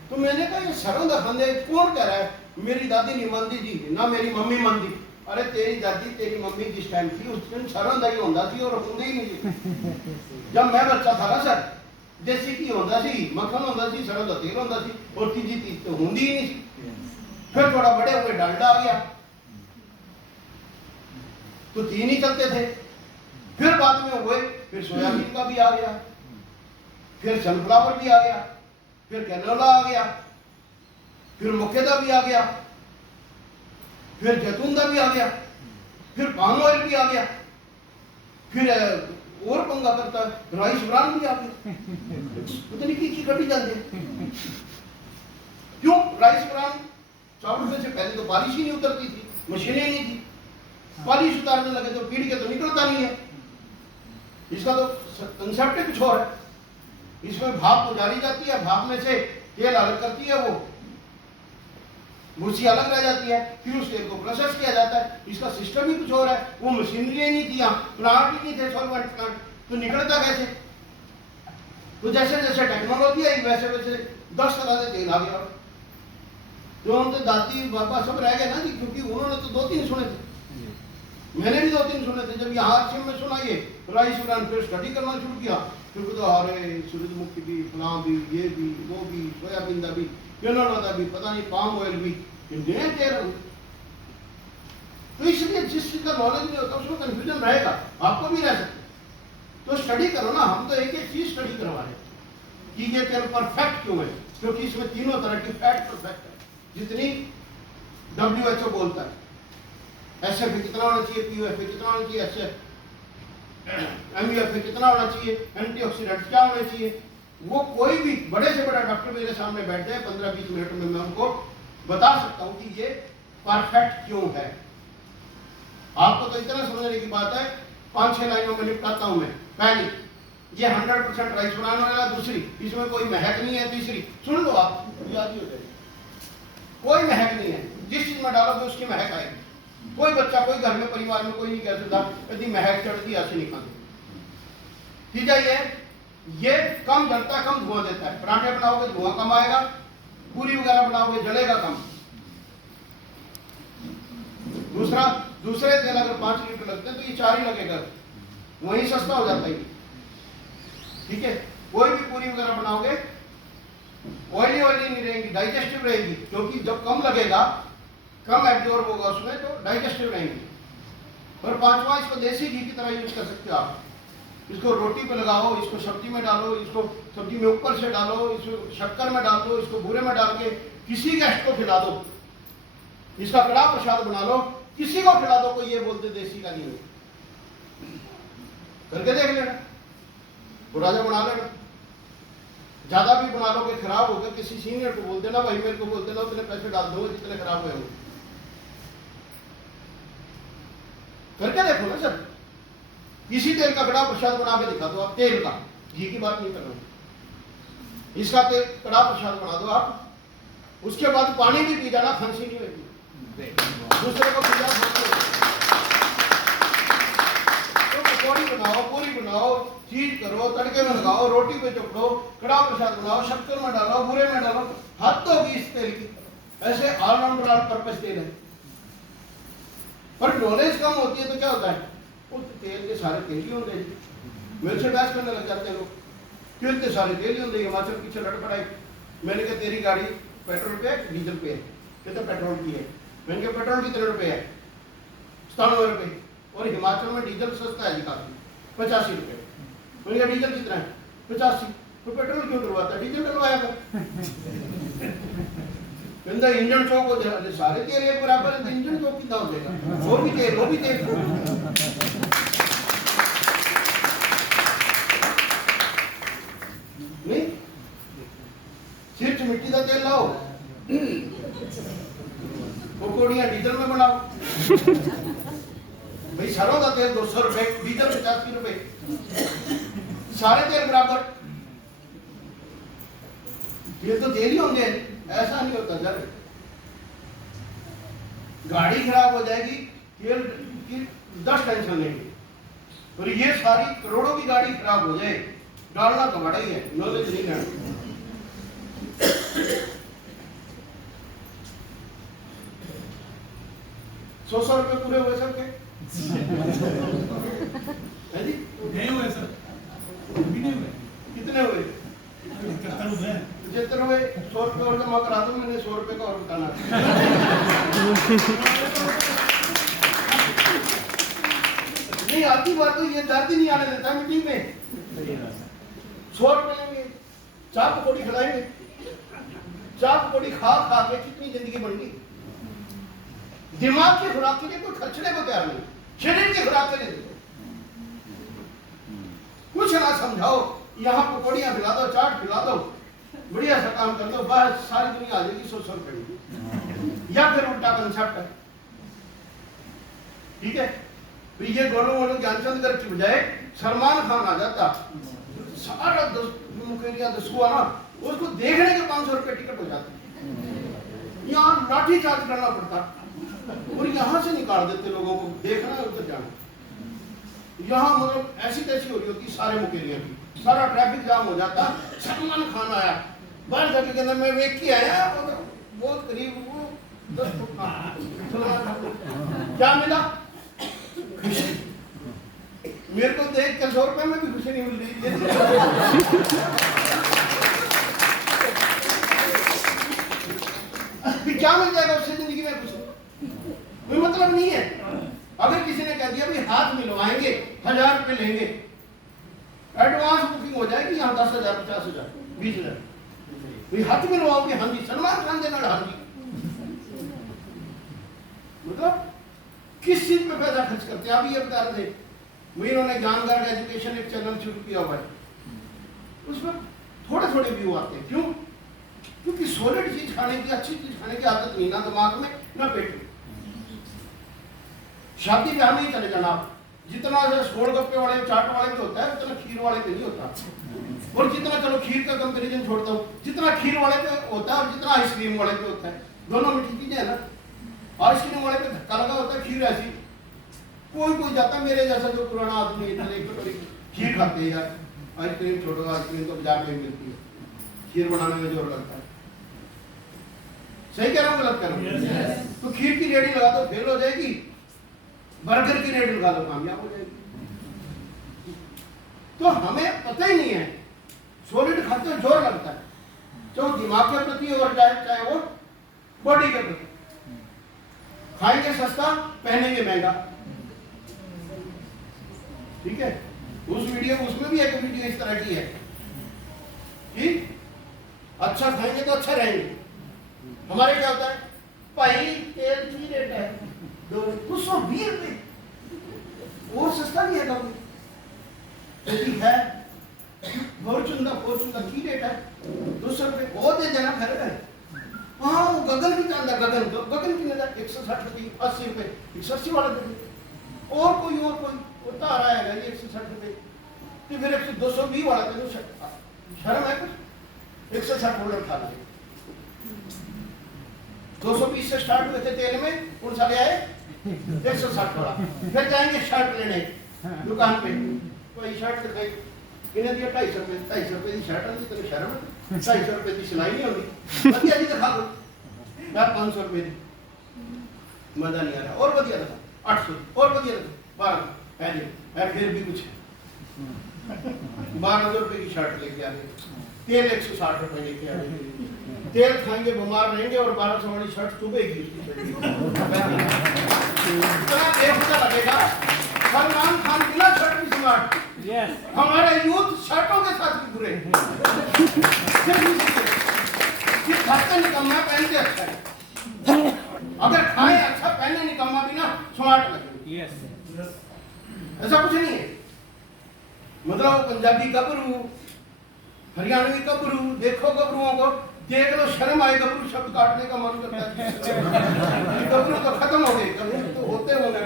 तो मैंने कहा ये सरों दा खांदे कौन कह रहा है? मेरी दादी नहीं मानती जी, ना मेरी मम्मी मानती। अरे तेरी दादी तेरी मम्मी जिस टाइम थी उस दिन सरों दा ही होंदा सी और होंदे ही नहीं। जब मैं बच्चा था ना सर, देसी घी होंदा सी, मक्खन होंदा सी, सरों दा तेल होंदा सी, और तीजी चीज तो होंदी ही नहीं। फिर थोड़ा बड़े हुए डालडा आ गया, तो 3 ही चलते थे। फिर बाद में हुए, फिर सोयाबीन का भी आ गया, फिर सनफ्लावर भी आ गया, फिर कैनोला आ गया, फिर मक्केदा भी आ गया, फिर जैतून का भी आ गया, फिर पाम ऑयल भी आ गया, फिर और पंगा करता राइस ब्रान भी आ गया। पता नहीं की कटी जाती है। क्यों? राइस ब्रान चावल से पहले तो बारिश ही नहीं उतरती थी, मशीनें ही नहीं थी, पॉलिश उतारने लगे तो पीढ़ के तो निकलता नहीं है। इसका तो कंसेप्ट ही कुछ और है। इसमें भाप तो डाली जाती है, भाप में से तेल अलग करती है, वो भूसी अलग रह जाती है, फिर उस तेल को प्रोसेस किया जाता है। इसका सिस्टम ही कुछ और है। वो मशीनरी नहीं थी, प्लांट ही नहीं थे, सॉल्वेंट प्लांट, तो निकलता कैसे? तो जैसे जैसे टेक्नोलॉजी आई वैसे वैसे 10 तरह से तेल आ गया। तो हम तो दादी बाबा सब रह गए ना जी, क्योंकि उन्होंने तो 2-3 सुने थे, मैंने भी 2-3 सुने थे। जब यहाँ आरसीएम में सुना ये राइस ब्रान, फिर स्टडी करना शुरू किया, फिर तो अरे सूरजमुखी भी, फलां भी, ये भी, वो भी, सोयाबीन का भी, कैनोला का भी, पता नहीं पाम ऑयल भी, नए तेल। तो इसलिए जिस चीज का नॉलेज नहीं होता उसमें कंफ्यूजन रहेगा, आपको भी रह सकता है। तो स्टडी करो ना, हम तो एक एक चीज स्टडी करवा रहे हैं कि ये तेल परफेक्ट क्यों है, क्योंकि इसमें तीनों तरह की फैट परफेक्ट है, जितनी WHO बोलता है। SF कितना होना चाहिए, POF कितना होना चाहिए, SF MUF कितना होना चाहिए, एंटीऑक्सीडेंट क्या होने चाहिए, वो कोई भी बड़े से बड़ा डॉक्टर मेरे सामने बैठ जाए 15-20 मिनट में मैं उनको बता सकता हूँ कि ये परफेक्ट क्यों है। आपको तो इतना समझने की बात है, 5-6 लाइनों में निपटाता हूँ मैं। पहली, ये 100% राइस ब्रान वाला। दूसरी, इसमें कोई महक नहीं है। तीसरी, सुन लो आप, याद ही हो जाएगी। कोई महक नहीं है, जिस चीज में डालोगे उसकी महक आएगी। कोई बच्चा, कोई घर में परिवार में कोई नहीं कह सकता यदि महक चढ़ती ऐसे नहीं खाते। तीजा ये कम जलता, कम धुआं देता है। पराठे बनाओगे धुआं कम आएगा, पूरी वगैरह बनाओगे जलेगा कम। दूसरे तेल अगर 5 लीटर लगते हैं तो ये 4 ही लगेगा, वही सस्ता हो जाता है। ठीक है, कोई भी पूरी वगैरह बनाओगे ऑयली नहीं रहेगी, डाइजेस्टिव रहेगी, क्योंकि जब कम लगेगा, कम एब्जॉर्ब होगा उसमें, तो डाइजेस्टिव रहेंगी। और 5वां, इसको देसी घी की तरह यूज कर सकते हो आप। इसको रोटी पे लगाओ, इसको सब्जी में डालो, इसको सब्जी में ऊपर से डालो, इसको शक्कर में डाल दो, इसको भूरे में डाल के किसी गेस्ट को खिला दो, इसका कड़ा प्रसाद बना लो, किसी को खिला दो, कोई ये बोलते देसी का नहीं है। करके देख लेना, थोड़ा सा बना लेना। ज्यादा भी बना लोगे खराब हो गया, किसी सीनियर को बोल देना, भाई मेरे को बोल देना, उतने पैसे डाल दो जितने खराब हुए होंगे। करके देखो ना सर, इसी तेल का कड़ा प्रसाद बना के दिखा दो आप, तेल का, घी की बात नहीं कर रहा। इसका तेल कड़ा प्रसाद बना दो आप, उसके बाद पानी भी पी जाना, खांसी नहीं होगी। दूसरे को पी जाओ, तो पकौड़ी बनाओ, पूरी बनाओ, चीज करो, तड़के में लगाओ, रोटी पे चपड़ो, कड़ा प्रसाद बनाओ, शक्कर में डालो, बुरे में डालो, हद होगी इस तेल की। ऐसे ऑलराउंडर ऑल पर्पस तेल है। पर नॉलेज कम होती है तो क्या होता है, उस तेल के सारे तेल ही होंगे। मेरे से बहस करने लग जाते हैं लोग, क्यों इतने सारे तेल ही होंगे। हिमाचल पीछे लड़ पड़ाई। मैंने कहा तेरी गाड़ी पेट्रोल पे है डीजल पे है? कहते पेट्रोल की है। मैंने कहा पेट्रोल कितने रुपए है? 97 रुपए। और हिमाचल में डीजल सस्ता है जी काफी, 85 रुपए। मैंने कहा डीजल कितना है? 85। तो पेट्रोल क्यों डलवाता है? डीजल डलवाया था। इंजन चौक हो जाए, सारे तेल एक बराबर है, इंजन चौक कितना हो जाएगा? वो भी तेल नहीं। सिर्फ मिट्टी का तेल लाओ, पकौड़ियां डीजल में बनाओ। भाई सरों का तेल 200 रुपए, डीजल 85 रुपए, सारे तेल बराबर। ये तो तेल ही होंगे, ऐसा नहीं होता सर। गाड़ी खराब हो जाएगी, तेल की 10 टेंशन लेंगे, और ये सारी करोड़ों की गाड़ी खराब हो जाए, डालना तो बड़ा ही है, नॉलेज नहीं लेना। 100 रुपए पूरे हुए सबके? नहीं हुए सर, अभी नहीं हुए। कितने हुए? 75 हुए। 100 रुपए और जमा करा दो, मैंने 100 रुपए का और बताना। नहीं आती बात तो ये दर्द ही नहीं आने देता मीटिंग में। 100 रुपए लेंगे, चार पकौड़ी खिलाएंगे, चार पकौड़ी खा खा के कितनी जिंदगी बन गई। दिमाग की खुराक के लिए कोई खर्चने को तैयार नहीं, शरीर की खुराक के लिए कुछ ना समझाओ, यहाँ पकौड़ियां खिला दो, चाट खिला दो, बढ़िया सा काम कर दो, बस सारी दुनिया आ जाएगी 100 रुपए। या फिर उल्टा कंसेप्ट है। ठीक है, तो ये गोलू ज्ञानचंद गर्ग की बजाय सलमान खान आ जाता, सारा मुकेरिया दसुआ ना, उसको देखने के 500 रुपए टिकट हो जाते। यहाँ लाठी चार्ज करना पड़ता, और यहाँ से निकाल देते लोगों को, देखना है उधर जाना। यहाँ मतलब ऐसी तैसी हो रही होती सारे मुकेरिया की, सारा ट्रैफिक जाम हो जाता। सलमान खान आया, बाहर जाके कहना मैं वेख के आया, बहुत करीब वो 10 फुट क्या मिला? खुशी। मेरे को देख के 100 रुपए में भी खुशी नहीं मिल रही। क्या मिल जाएगा उससे जिंदगी में? कुछ कोई मतलब नहीं है। अगर किसी ने कह दिया भाई हाथ मिलवाएंगे, 1000 रुपए लेंगे, एडवांस बुकिंग हो जाएगी, यहाँ 10,000, 50,000, 20,000, भाई हाथ मिलवाओगे? हाँ जी। सलमान खान देना? हाँ जी। मतलब किस चीज में पैसा खर्च करते हैं? आप ये बता रहे थे, इन्होंने ज्ञानगर्ग एजुकेशन एक चैनल शुरू किया हुआ है, उसमें थोड़े थोड़े व्यू आते हैं। क्यों? क्योंकि सॉलिड चीज खाने की, अच्छी चीज खाने की आदत नहीं, ना दिमाग में ना पेट में। शादी ब्याह में ही चले जाना, जितना गोलगप्पे वाले चाट वाले पे होता है उतना खीर वाले पे नहीं होता। और जितना, चलो खीर का कंपैरिजन छोड़ता हूँ, जितना खीर वाले पे होता है और जितना आइसक्रीम वाले पे होता है, दोनों मीठी चीजें है ना। आइसक्रीम वाले पे धक्का लगा होता है, खीर ऐसी। कोई जाता है मेरे जैसा जो पुराना आदमी है, खीर खाते हैं यार, आइसक्रीम छोड़ो, आइसक्रीम तो बाजार में मिलती है, खीर बनाने में जोर लगता है। सही कह रहा हूँ गलत कह रहा हूँ? तो खीर की रेडी लगा दो फेल हो जाएगी, बर्गर की रेडी लगा दो कामयाब हो जाएगी। तो हमें पता ही नहीं है, सॉलिड खाते हैं जोर लगता है, चाहे दिमाग के प्रति और चाहे वो बॉडी के प्रति। खाएंगे सस्ता, पहनेंगे महंगा। ठीक है, उस वीडियो उसमें भी एक वीडियो इस तरह की है कि अच्छा खाएंगे तो अच्छा रहेंगे। हमारे क्या होता है, भाई तेल की रेट है 220 रुपए, और सस्ता नहीं है कभी है, फॉर्चून की रेट है 200 रुपए, बहुत है जना खर है। हाँ गगन की चांदा, गगन की नजर 160 रुपए, 80 रुपए, 180 वाला दे, और कोई होता आ रहा है 160 रुपए, तो फिर 220 वाला दे दो। शर्म है कुछ? 160 डॉलर खा लिया। 220 से स्टार्ट हुए थे तेल में, कौन सा ले आए 160 वाला। फिर जाएंगे शर्ट लेने दुकान पे, तो शर्ट दिखाई इन्हें दिया 250 रुपए की शर्ट आती, तेरे शर्म 250 रुपए की सिलाई नहीं होती, बढ़िया जी दिखा दो, मैं 500 रुपए दी, मजा नहीं आ रहा, और बढ़िया दिखा 800, और बढ़िया दिखा 12, फिर भी कुछ 1200 रुपए की शर्ट लेके आ गए, तेल 160 रुपए लेके आ गए, तेल खाएंगे बीमार रहेंगे, और 1200 वाली शर्ट चुभेगी उसकी इतना बेवकूफ लगेगा। सलमान खान बिना शर्ट भी स्मार्ट, हमारे यूथ शर्टों के साथ भी बुरे, खाते निकम्मा पहनते अच्छा है, अगर खाए अच्छा पहने निकम्मा भी ना स्मार्ट लगे। ऐसा कुछ नहीं है, मतलब पंजाबी गबरू, हरियाणवी गबरू, देखो गबरुओं को देख लो शर्म आए, गबरू शब्द काटने का मन करता है। गबरू तो खत्म हो गए, गबरू तो होते होंगे,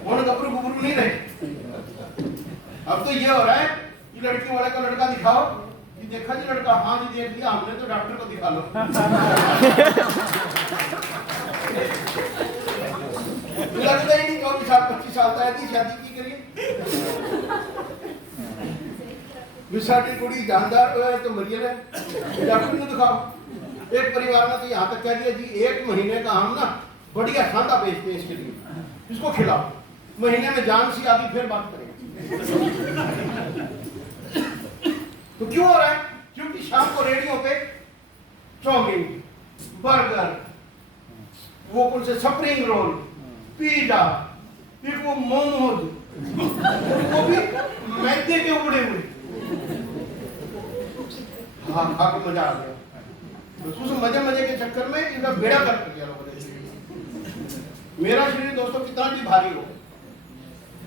और गबरू गुबरू नहीं रहे। अब तो ये हो रहा है कि लड़की वाले का लड़का दिखाओ, कि देखा जी लड़का, हाँ जी देख लिया हमने, तो डॉक्टर को दिखा लो। लगता ही नहीं 24 साल 25 साल का है, शादी की करिए। विशाटी कुड़ी जानदार तो मरियल है, डॉक्टर को दिखाओ। एक परिवार ने तो यहाँ तक कह दिया जी 1 महीने का हम ना बढ़िया खाना बेचते हैं इसके लिए, इसको खिलाओ, महीने में जान सी आदि फिर बात करेंगे। तो क्यों हो रहा है? क्योंकि शाम को रेडियो पे चाउमीन, बर्गर, वो कौन से स्प्रिंग रोल, पिज्जा, फिर वो मोमोज, वो भी मैदे के उबड़े हुए, हाँ खा के मजा आ गया। तो उस मजे के चक्कर में इनका बेड़ा कर दिया लोगों ने। मेरा शरीर दोस्तों कितना भी भारी हो,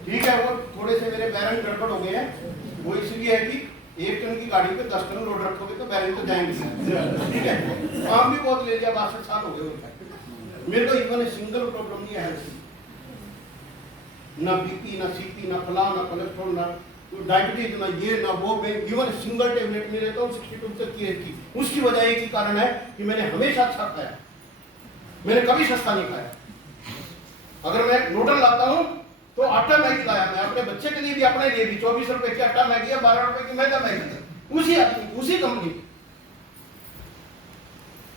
ठीक है, वो थोड़े से मेरे बैरंग गड़बड़ हो गए हैं, वो इसलिए है कि 1 टन की गाड़ी पे 10 टन लोड रखोगे तो बैरंग तो जाएंगे, ठीक है। काम भी बहुत ले लिया, 62 साल हो गए मेरे को, इवन सिंगल प्रॉब्लम नहीं है, ना बीपी, ना सीपी, ना फला, ना कोलेस्ट्रॉल, ना डायबिटीज, ना ये ना वो, मैं इवन सिंगल टेबलेट में रहता हूँ 62 तक की रहती। उसकी वजह एक ही कारण है कि मैंने हमेशा अच्छा खाया, मैंने कभी सस्ता नहीं खाया। अगर मैं नूडल लाता हूँ तो आटा मैगी लाया, मैं अपने बच्चे के लिए भी, अपने लिए भी 24 रुपए की आटा मैगी है, 12 रुपए की मैदा मैगी, उसी आदमी उसी कंपनी।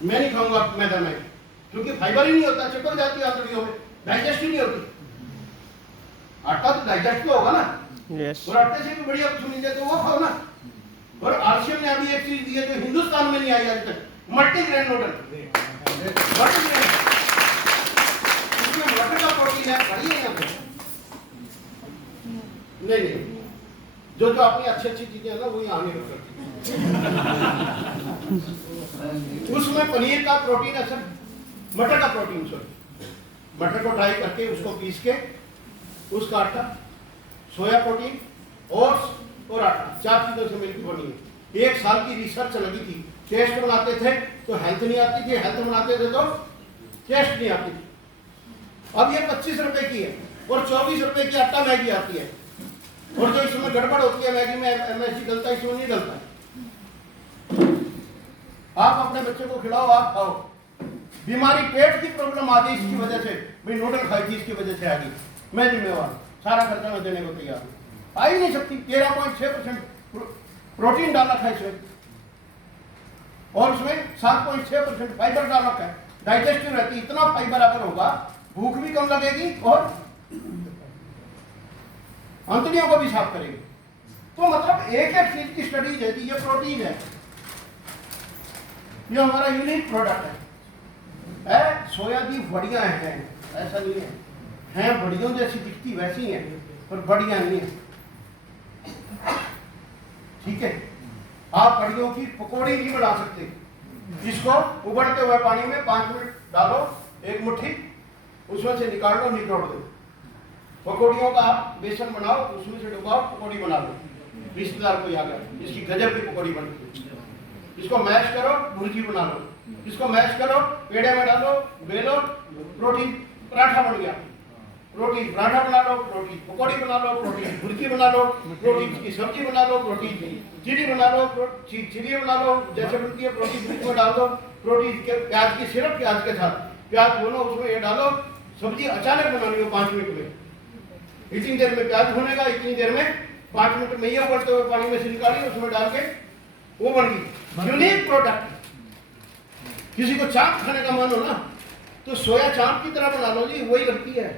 मैं नहीं खाऊंगा मैदा मैगी, क्योंकि फाइबर ही नहीं होता, चिपक जाती है आंतड़ियों में, डाइजेस्ट ही नहीं होती। आटा तो डाइजेस्ट तो होगा ना, और आटे से भी बढ़िया कुछ नहीं है तो वो खाओ ना। और आरसीएम ने अभी एक चीज दी है जो हिंदुस्तान में नहीं आई आज तक, मल्टीग्रेन नूडल। इसमें मटर का प्रोटीन है, बढ़िया है आपको। नहीं, जो अपनी अच्छी चीजें है ना वो यहाँ नहीं रख सकती। उसमें पनीर का प्रोटीन है सर, मटर का प्रोटीन, सॉरी, मटर को ड्राई करके उसको पीस के उसका आटा, सोया प्रोटीन, ओट्स और आटा, 4 चीजों से मिलकर बनी है। 1 साल की रिसर्च लगी थी, टेस्ट बनाते थे तो हेल्थ नहीं आती थी, हेल्थ बनाते थे तो टेस्ट नहीं आती थी। अब ये 25 रुपए की है और 24 रुपए की आटा मैगी आती है, और जो इसमें गड़बड़ होती है मैगी में, एमएसजी डलता है, इसमें नहीं डलता है। आप अपने बच्चे को खिलाओ, आप खाओ, बीमारी पेट की प्रॉब्लम आ गई इसकी वजह से, भाई नूडल खाई थी इसकी वजह से आ गई, मैं जिम्मेवार, सारा खर्चा मैं देने को तैयार हूँ। आ ही नहीं सकती। 13.6% प्रोटीन डाला था इसमें और उसमें 7.6% फाइबर डाला है, डाइजेस्टिव रहती। इतना फाइबर अगर होगा भूख भी कम लगेगी और अंतड़ियों को भी साफ करेगी। तो मतलब एक एक चीज की स्टडीज है कि ये प्रोटीन है, ये हमारा यूनिक प्रोडक्ट है। सोया की बढ़िया है, ऐसा नहीं है, हैं बढ़ियों जैसी दिखती वैसी हैं पर बढ़िया नहीं है, ठीक है। आप बढ़ियों की पकौड़ी नहीं बना सकते। इसको उबलते हुए पानी में 5 मिनट डालो, एक मुट्ठी उसमें से निकाल लो, निचोड़ दो। पकौड़ियों का आप बेसन बनाओ, उसमें से डुबाओ, पकौड़ी बना लो। रिश्तेदार को याद है, इसकी गजब की पकौड़ी बनती है। इसको मैश करो, भुर्जी बना लो। इसको मैश करो, पेड़े में डालो, बेलो, प्रोटीन पराठा बन गया। प्रोटीन पराठा बना लो, प्रोटीन पकौड़ी बना लो, प्रोटीन भुर्जी बना लो, प्रोटीन की सब्जी बना लो, प्रोटीन चिली बना लो, चिली बना लो जैसे बनती है, प्रोटीन में डाल दो। प्रोटीन के प्याज की सिरप, प्याज के साथ प्याज भूनो, उसमें ये डालो। सब्जी अचानक बनानी हो 5 मिनट में, इतनी देर में प्याज भुनेगा, इतनी देर में 5 मिनट में ये उबलते हुए पानी में से निकाली, उसमें डाल के वो बन गई यूनिक प्रोडक्ट। किसी को चाप खाने का मन हो ना तो सोया चाप की तरह बना लो जी, वही लगती है।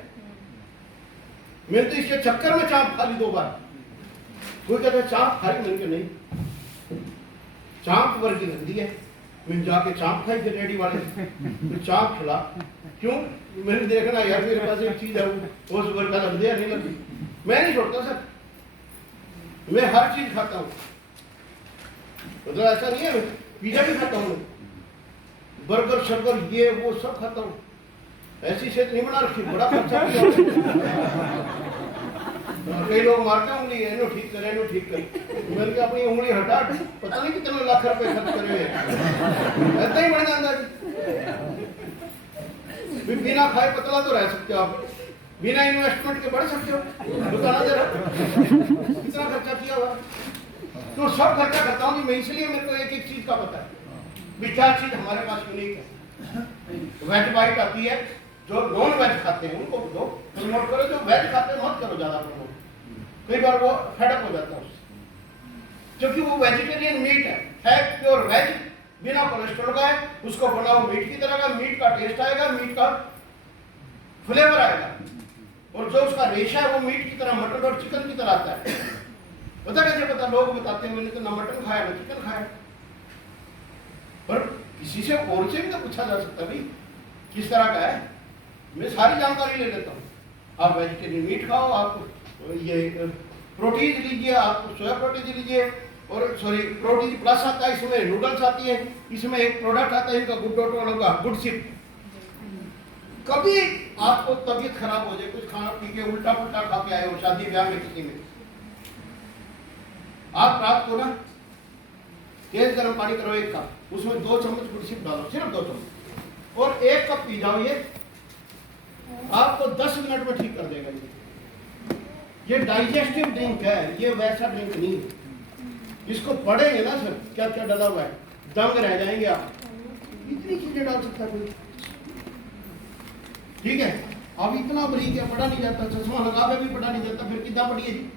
मैंने तो इसके चक्कर में चाप खा ली 2 बार। कोई कहता है चाप खाई, मैंने कहा नहीं, चाप वर्गी गंदी है। मैंने जाके चाप खाई थे रेडी वाले तो चाप खिला, क्यों? मैंने देखना यार मेरे पास एक चीज है वो सुगर का लग दिया, नहीं लगती। मैं नहीं छोड़ता सर, मैं हर चीज खाता हूँ। मतलब ऐसा नहीं है, पिज्जा भी खाता हूँ, बर्गर शर्गर ये वो सब खाता हूँ। ऐसी सेहत नहीं बना रखी, बड़ा खर्चा किया। कई लोग मारते हैं उंगली, इन्हों ठीक करे, इन्हों ठीक करे। मैंने कहा अपनी उंगली हटा, पता नहीं कितने लाख रुपए खर्च करे हैं, ऐसा ही बढ़ जाता है। बिना खाए पतला तो रह सकते हो आप, बिना इन्वेस्टमेंट के बढ़ सकते हो। बताना जरा कितना खर्चा किया हुआ। तो सब खर्चा करता हूँ मैं, इसलिए मेरे को एक एक चीज का पता है। क्या चीज हमारे पास यूनिक है। वेज बाइट आती है, जो नॉन वेज खाते हैं उनको दो प्रमोट करो, जो वेज खाते हैं मत करो ज्यादा प्रमोट। कई बार वो फेडअप हो जाता है उससे, क्योंकि वो वेजिटेरियन मीट है प्योर वेज, बिना कोलेस्ट्रॉल का है। उसको बनाओ मीट की तरह का, मीट का टेस्ट आएगा, मीट का फ्लेवर आएगा, और जो उसका रेशा है वो मीट की तरह, मटन और चिकन की तरह आता है। पता कैसे पता? लोग बताते हैं मैंने तो ना मटन खाया ना चिकन खाया। पर किसी से और से भी तो पूछा जा सकता है भाई किस तरह का है। मैं सारी जानकारी ले लेता हूँ। आप वेजिटेरियन मीट खाओ, आप ये प्रोटीन लीजिए, आप सोया प्रोटीन लीजिए, और सॉरी प्रोटीन प्लस आता है, इसमें नूडल्स आती है, इसमें एक प्रोडक्ट आता है इनका गुड डॉट वालों का गुड शिप। कभी आपको तबीयत खराब हो जाए, कुछ खाना पी के उल्टा पुल्टा खा के आए हो शादी ब्याह में किसी में, आप रात को ना तेज गर्म पानी करो 1 कप, उसमें 2 चम्मच गुड शिप डालो, सिर्फ 2 चम्मच, और 1 कप पी जाओ। ये आपको 10 मिनट में ठीक कर देगा। ये डाइजेस्टिव ड्रिंक है, ये वैसा ड्रिंक नहीं है। इसको पढ़ेंगे ना सर क्या क्या डाला हुआ है, दंग रह जाएंगे आप। इतनी चीजें डाल सकता है कोई, ठीक है। अब इतना बरीक है, पढ़ा नहीं जाता, चश्मा लगा के भी पढ़ा नहीं जाता, फिर कितना पढ़िए जी।